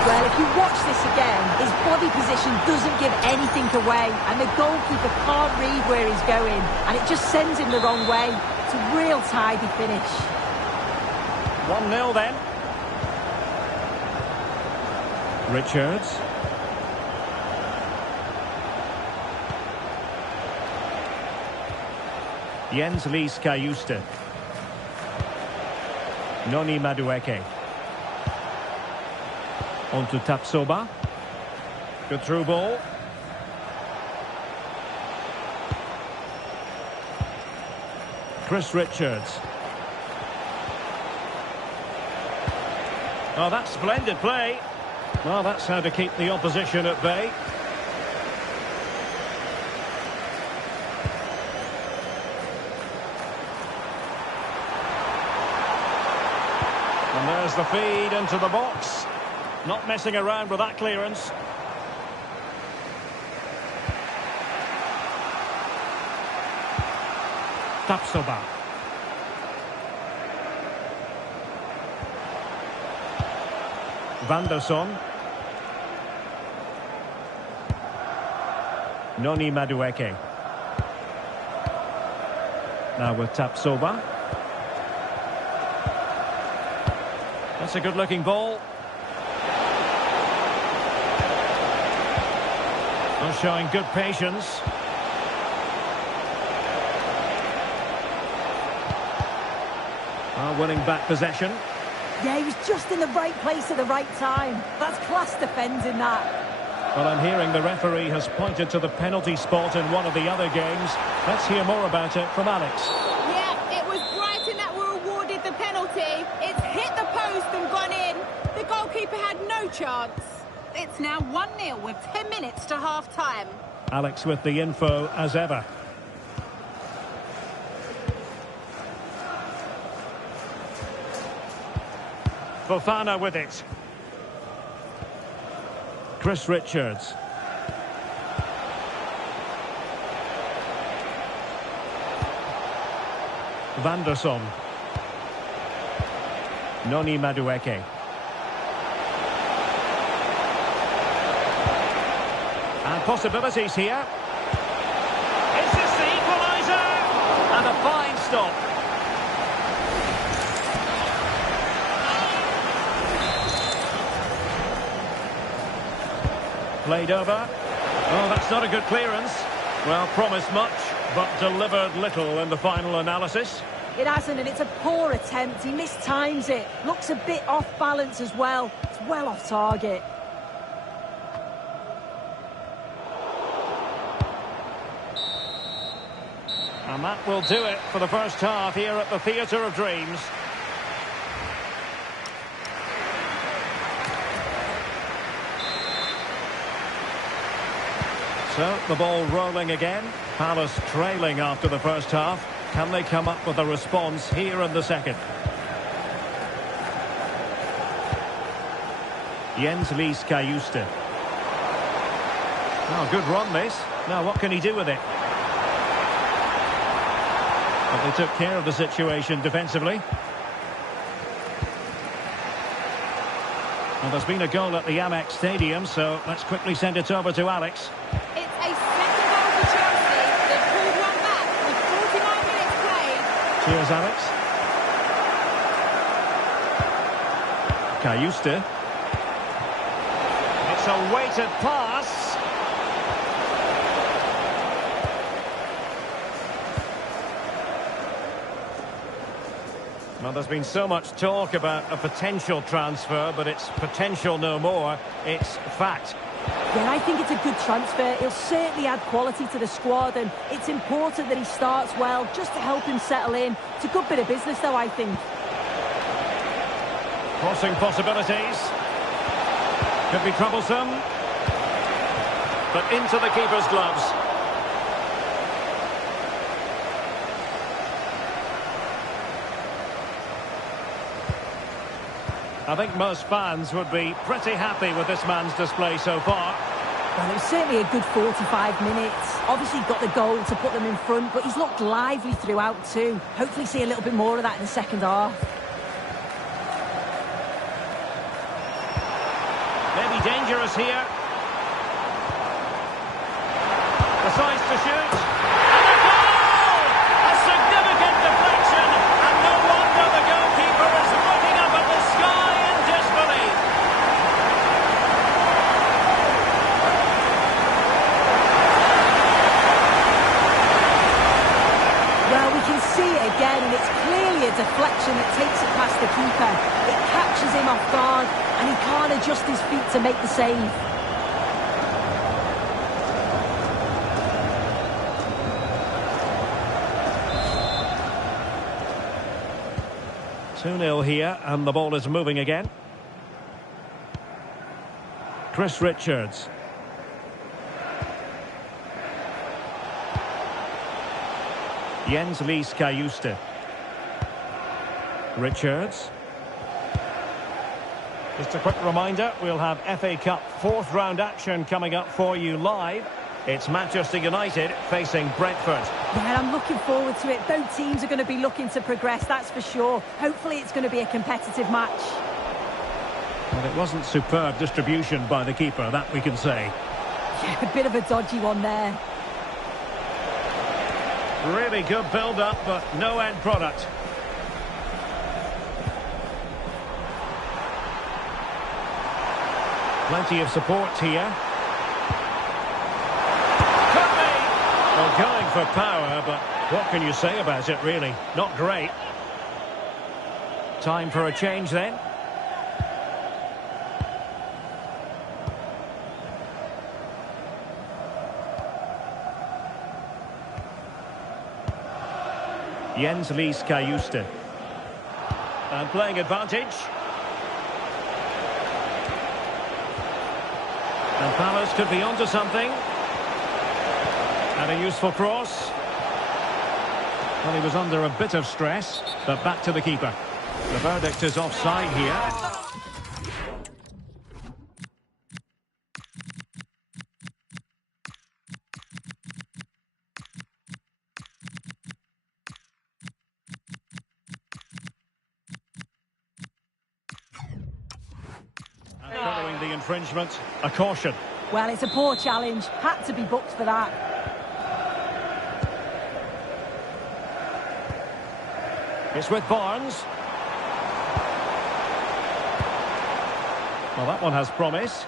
Well, if you watch this again, his body position doesn't give anything away, and the goalkeeper can't read where he's going, and it just sends him the wrong way. It's a real tidy finish. 1-0 then. Richards. Jens Lees Kayuste. Noni Madueke. On to Tapsoba. Good through ball. Chris Richards. Oh, that's splendid play. Well, that's how to keep the opposition at bay. And there's the feed into the box. Not messing around with that clearance. Tapsoba. Vanderson. Noni Madueke. Now with Tapsoba. That's a good-looking ball. Well, showing good patience. Well, winning back possession. Yeah, he was just in the right place at the right time. That's class defending, that. Well, I'm hearing the referee has pointed to the penalty spot in one of the other games. Let's hear more about it from Alex. Yeah, it was Brighton that were awarded the penalty. It's hit the post and gone in. The goalkeeper had no chance. It's now 1-0 with 10 minutes to half-time. Alex with the info as ever. Fofana with it. Chris Richards. Vanderson. Noni Madueke. And possibilities here. Is this the equaliser? And a fine stop. Played over. Oh, that's not a good clearance. Well, promised much. but delivered little in the final analysis. It hasn't, and it's a poor attempt. He mistimes it. Looks a bit off balance as well. It's well off target. And that will do it for the first half here at the Theatre of Dreams. So, the ball rolling again. Palace trailing after the first half. Can they come up with a response here in the second? Jens Lees Kajuste. Oh, good run this. Now, what can he do with it? But they took care of the situation defensively. Well, there's been a goal at the Amex Stadium, so let's quickly send it over to Alex. It's a second goal for Chelsea. They've pulled one back with 49 minutes played. Cheers, Alex. Kajuste. It's a weighted pass. Well, there's been so much talk about a potential transfer, but it's potential no more. It's fact. Yeah, I think it's a good transfer. He'll certainly add quality to the squad, and it's important that he starts well, just to help him settle in. It's a good bit of business, though, I think. Crossing possibilities. Could be troublesome. But into the keeper's gloves. I think most fans would be pretty happy with this man's display so far. Well, it was certainly a good 45 minutes. Obviously got the goal to put them in front, but he's looked lively throughout too. Hopefully see a little bit more of that in the second half. Maybe dangerous here. Decides to shoot. And a goal! A significant deflection. And no wonder the goalkeeper is looking up at the sky in disbelief. Well, we can see it again, and it's clearly a deflection that takes it past the keeper. It catches him off guard, and he can't adjust his feet to make the save. Two 0 here, and the ball is moving again. Chris Richards. Jens Lees Kajuste. Richards. Just a quick reminder, we'll have FA Cup fourth round action coming up for you live. It's Manchester United facing Brentford. Yeah, I'm looking forward to it. Both teams are going to be looking to progress, that's for sure. Hopefully it's going to be a competitive match. Well, it wasn't superb distribution by the keeper, that we can say. Yeah, a bit of a dodgy one there. Really good build-up, but no end product. Plenty of support here. Could be! Well, going for power, but what can you say about it, really? Not great. Time for a change, then. Jens Lees Kajuste. And playing advantage. And Palace could be onto something. And a useful cross. Well, he was under a bit of stress, but back to the keeper. The verdict is offside here. Following the infringement, a caution. Well, it's a poor challenge. Had to be booked for that. It's with Barnes. Well, that one has promise.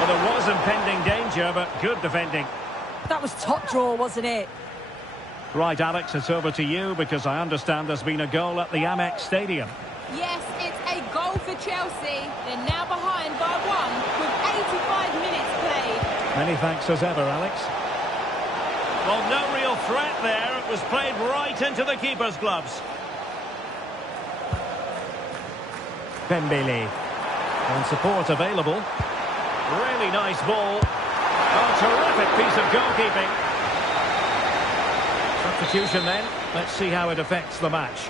The there was impending danger, but good defending. That was top draw, wasn't it? Right, Alex, it's over to you, because I understand there's been a goal at the Amex Stadium. Yes, it's a goal for Chelsea. They're now behind by 1 with 85 minutes played. Many thanks as ever, Alex. Well, no real threat there. It was played right into the keeper's gloves. Dembele. And support available. Really nice ball. Oh, terrific piece of goalkeeping. Substitution then. Let's see how it affects the match.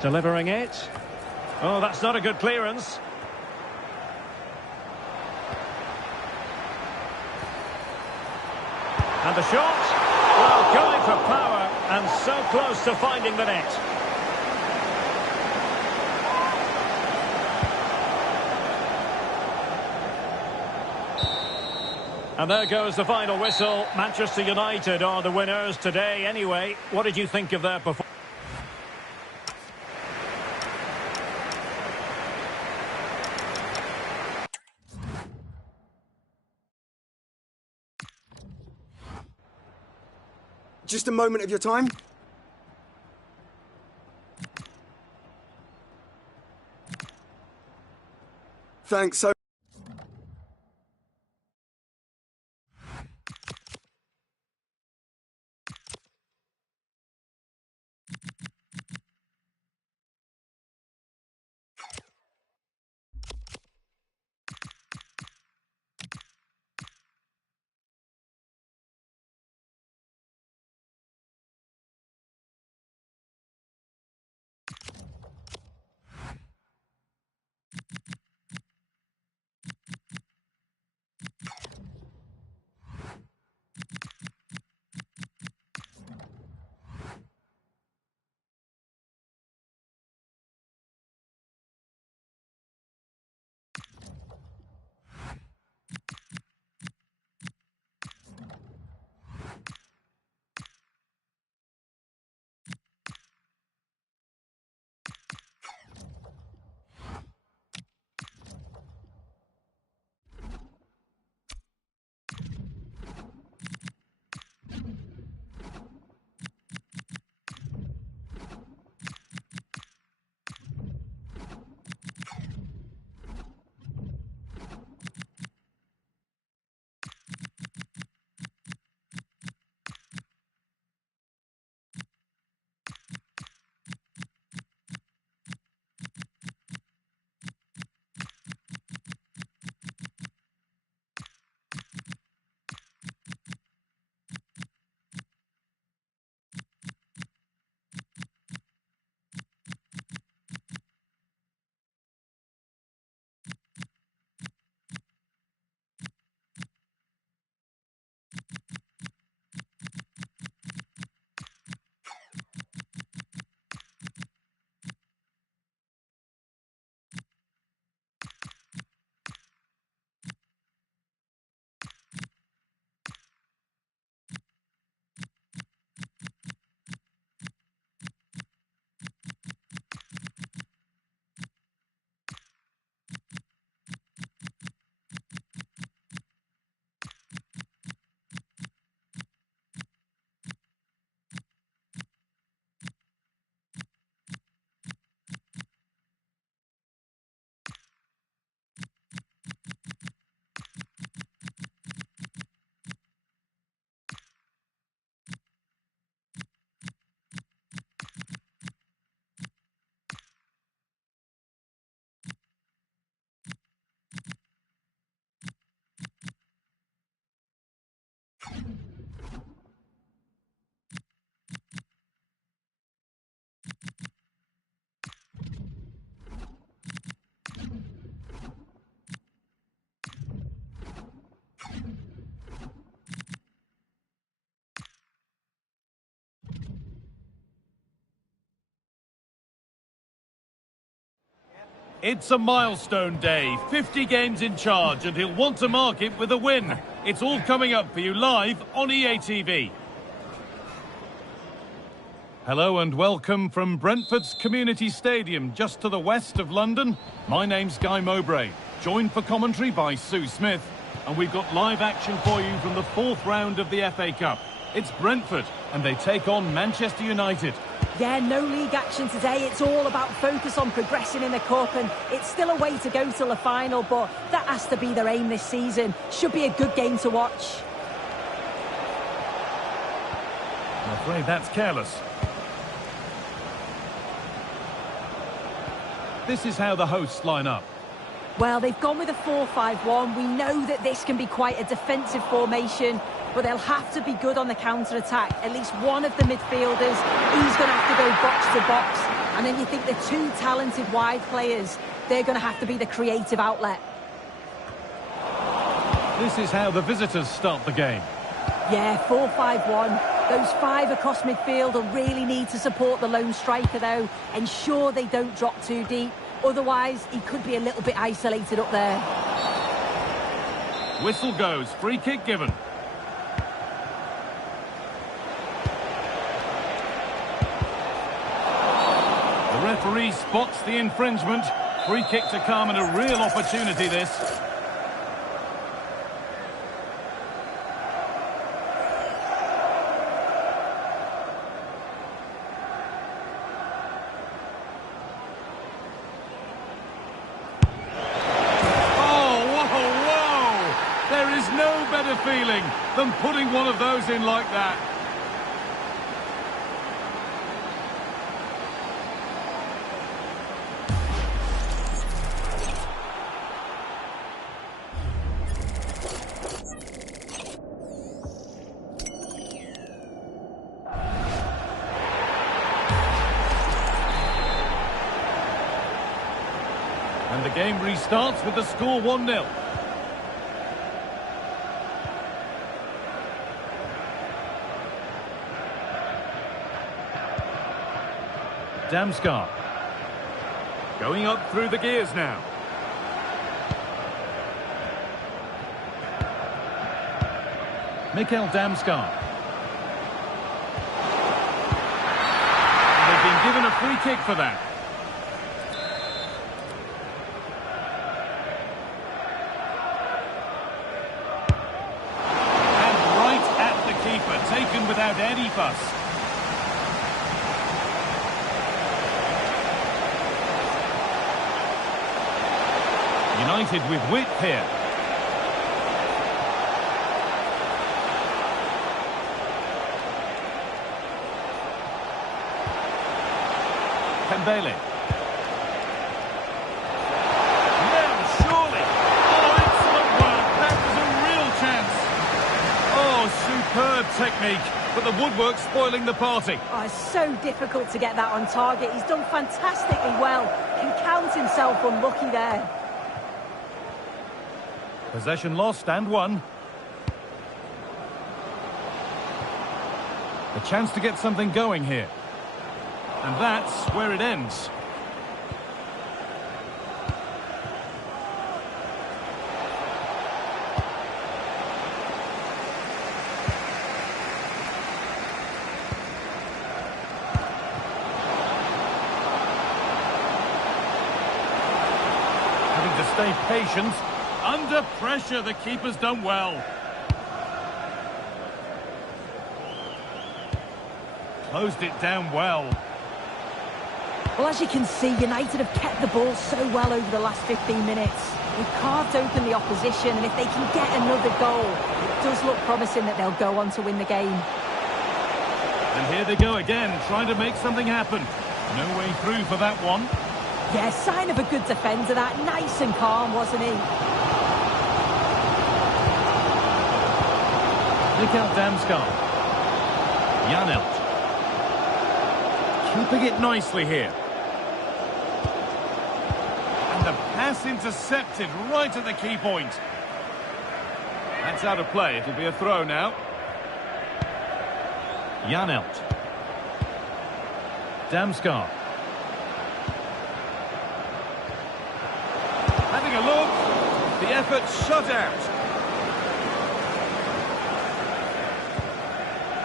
Delivering it. Oh, that's not a good clearance. And the shot. Well, going for power and so close to finding the net. And there goes the final whistle. Manchester United are the winners today anyway. What did you think of their performance? Just a moment of your time. Thanks so It's a milestone day, 50 games in charge, and he'll want to mark it with a win. It's all coming up for you live on EA TV. Hello and welcome from Brentford's Community Stadium, just to the west of London. My name's Guy Mowbray. joined for commentary by Sue Smith. And we've got live action for you from the 4th round of the FA Cup. It's Brentford, and they take on Manchester United. Yeah, no league action today. It's all about focus on progressing in the Cup, and it's still a way to go till the final, but that has to be their aim this season. Should be a good game to watch. I'm afraid that's careless. This is how the hosts line up. Well, they've gone with a 4-5-1. We know that this can be quite a defensive formation, but they'll have to be good on the counter-attack. At least one of the midfielders, he's going to have to go box to box. And then you think the two talented wide players, they're going to have to be the creative outlet. This is how the visitors start the game. Yeah, 4-5-1. Those 5 across midfield will really need to support the lone striker, though. Ensure they don't drop too deep. Otherwise, he could be a little bit isolated up there. Whistle goes, free kick given. The referee spots the infringement. Free kick to come and a real opportunity this. Feeling than putting one of those in like that. And the game restarts with the score 1-0. Damsgaard. Going up through the gears now. Mikkel Damsgaard. They've been given a free kick for that. And right at the keeper, taken without any fuss. United with width here. Pembele. Now, surely. Oh, excellent work. That was a real chance. Oh, superb technique. But the woodwork spoiling the party. Oh, it's so difficult to get that on target. He's done fantastically well. Can count himself unlucky there. Possession lost and won. A chance to get something going here. And that's where it ends. Having to stay patient. Under pressure, the keeper's done well. Closed it down well. Well, as you can see, United have kept the ball so well over the last 15 minutes. They've carved open the opposition, and if they can get another goal, it does look promising that they'll go on to win the game. And here they go again, trying to make something happen. No way through for that one. Yeah, sign of a good defender, that. Nice and calm, wasn't he? Mikkel Damsgaard. Janelt. Keeping it nicely here. And the pass intercepted right at the key point. That's out of play. It'll be a throw now. Janelt. Damsgaard. Having a look. The effort shut out.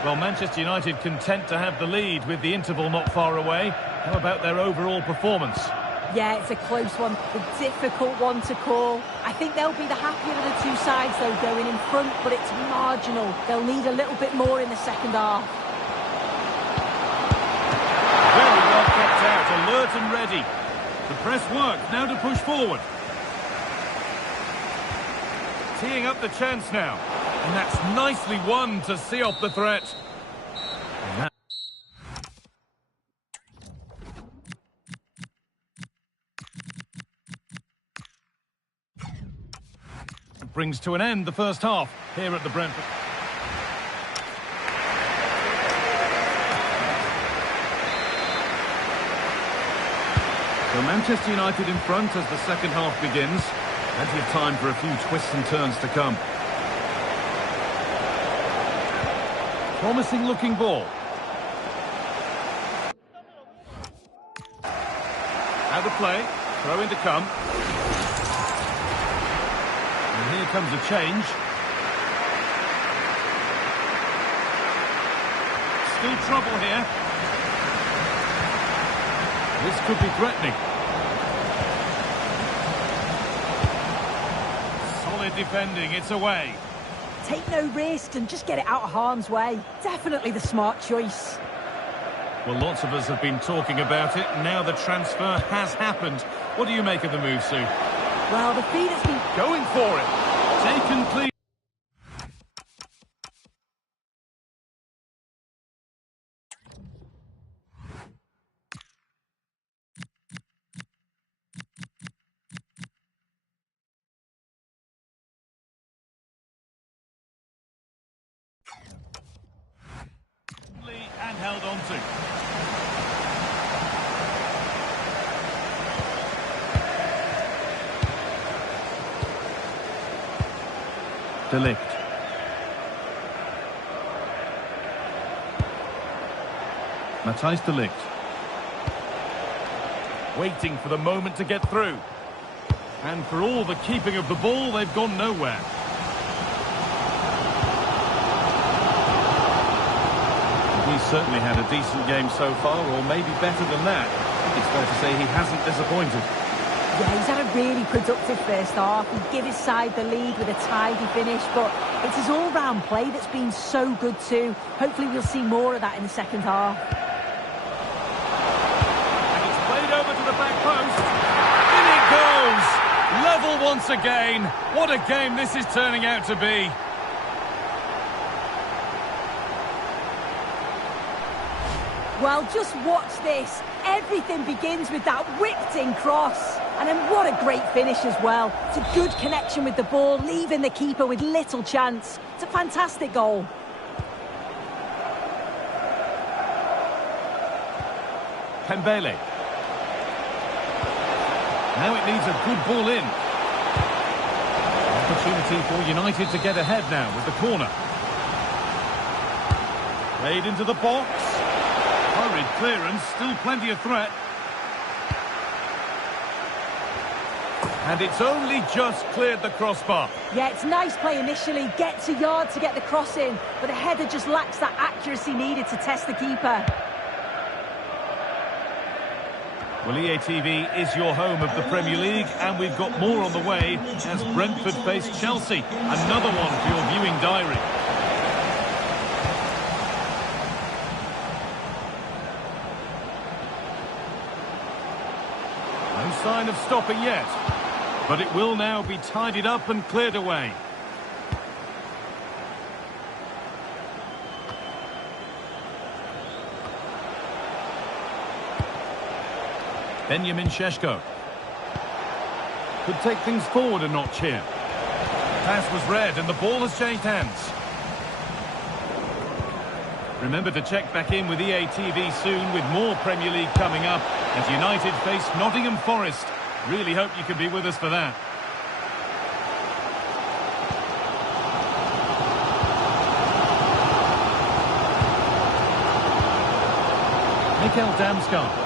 Well, Manchester United content to have the lead with the interval not far away. How about their overall performance? Yeah, it's a close one, a difficult one to call. I think they'll be the happier of the two sides, though, going in front, but it's marginal. They'll need a little bit more in the second half. Very well kept out, alert and ready. The press works, now to push forward. Teeing up the chance now. And that's nicely won to see off the threat. Brings to an end the first half here at the Brentford. So Manchester United in front as the second half begins. Plenty of time for a few twists and turns to come. Promising looking ball. Out of play, throw in to come. And here comes a change. Still trouble here. This could be threatening. Solid defending, it's away. Take no risks and just get it out of harm's way. Definitely the smart choice. Well, lots of us have been talking about it. Now the transfer has happened. What do you make of the move, Sue? Well, the feed has been Going for it. Taken clean. And held on to. De Ligt. Matthijs de Ligt. Waiting for the moment to get through. And for all the keeping of the ball, they've gone nowhere. He's certainly had a decent game so far, or maybe better than that. I think it's fair to say he hasn't disappointed. Yeah, he's had a really productive first half. He gave his side the lead with a tidy finish, but it's his all-round play that's been so good too. Hopefully we'll see more of that in the second half. And it's played over to the back post. In it goes! Level once again. What a game this is turning out to be. Well, just watch this. Everything begins with that whipped-in cross. And then what a great finish as well. It's a good connection with the ball, leaving the keeper with little chance. It's a fantastic goal. Pembele. Now it needs a good ball in. Opportunity for United to get ahead now with the corner. Played into the box. Hurried clearance, still plenty of threat. And it's only just cleared the crossbar. Yeah, it's nice play initially, gets a yard to get the cross in, but the header just lacks that accuracy needed to test the keeper. Well, EA TV is your home of the Premier League, and we've got more on the way as Brentford face Chelsea. Another one for your viewing diary. No sign of stopping yet, but it will now be tidied up and cleared away. Benjamin Šeško could take things forward a notch here. Pass was read and the ball has changed hands. Remember to check back in with EA TV soon with more Premier League coming up as United face Nottingham Forest. Really hope you can be with us for that. Mikel Damsgaard.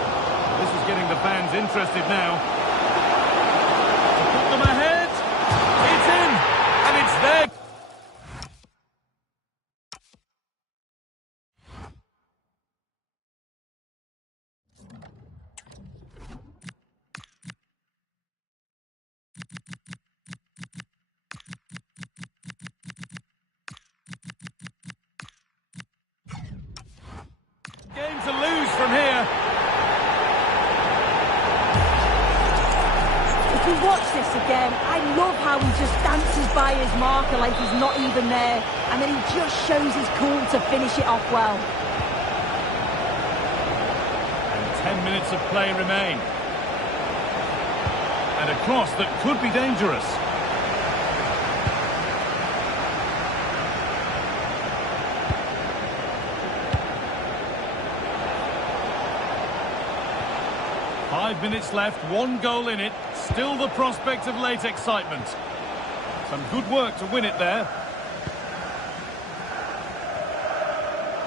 This is getting the fans interested now. To put them ahead. It's in. And it's there. by his marker like he's not even there, and then he just shows his cool to finish it off well. And 10 minutes of play remain. And a cross that could be dangerous. Five minutes left, one goal in it, still the prospect of late excitement. Some good work to win it there.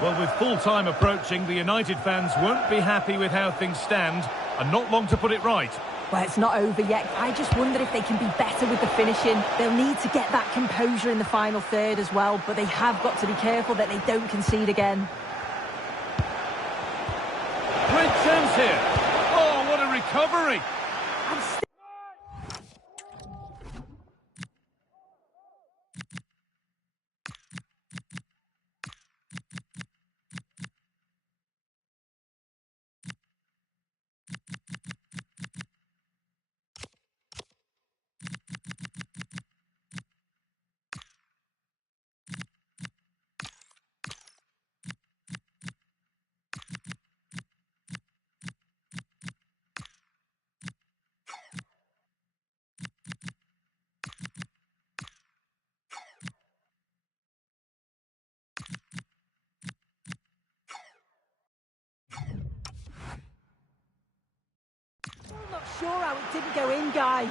Well, with full time approaching, the United fans won't be happy with how things stand, and not long to put it right. Well, it's not over yet. I just wonder if they can be better with the finishing. They'll need to get that composure in the final third as well, but they have got to be careful that they don't concede again. Great chance here. Oh, what a recovery. I'm not sure how it didn't go in, Guy.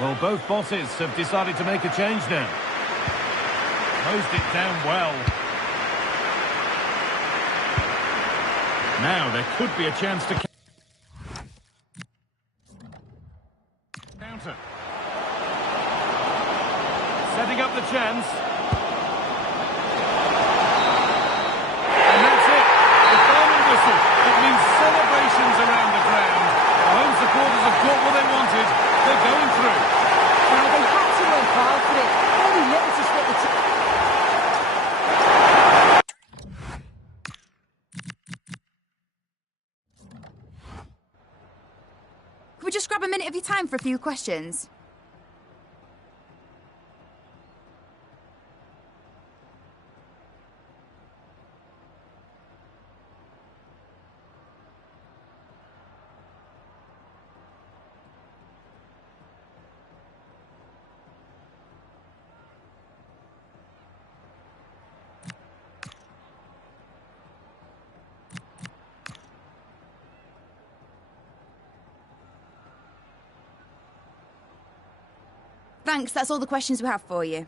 Well, both bosses have decided to make a change now. Closed it down well. Now there could be a chance to counter. Setting up the chance. And that's it. The final whistle. It means celebrations around the ground. The home supporters have got what they wanted. They're going through. Now, they had to work hard for it. Very little to split the team. Could we just grab a minute of your time for a few questions? Thanks, that's all the questions we have for you.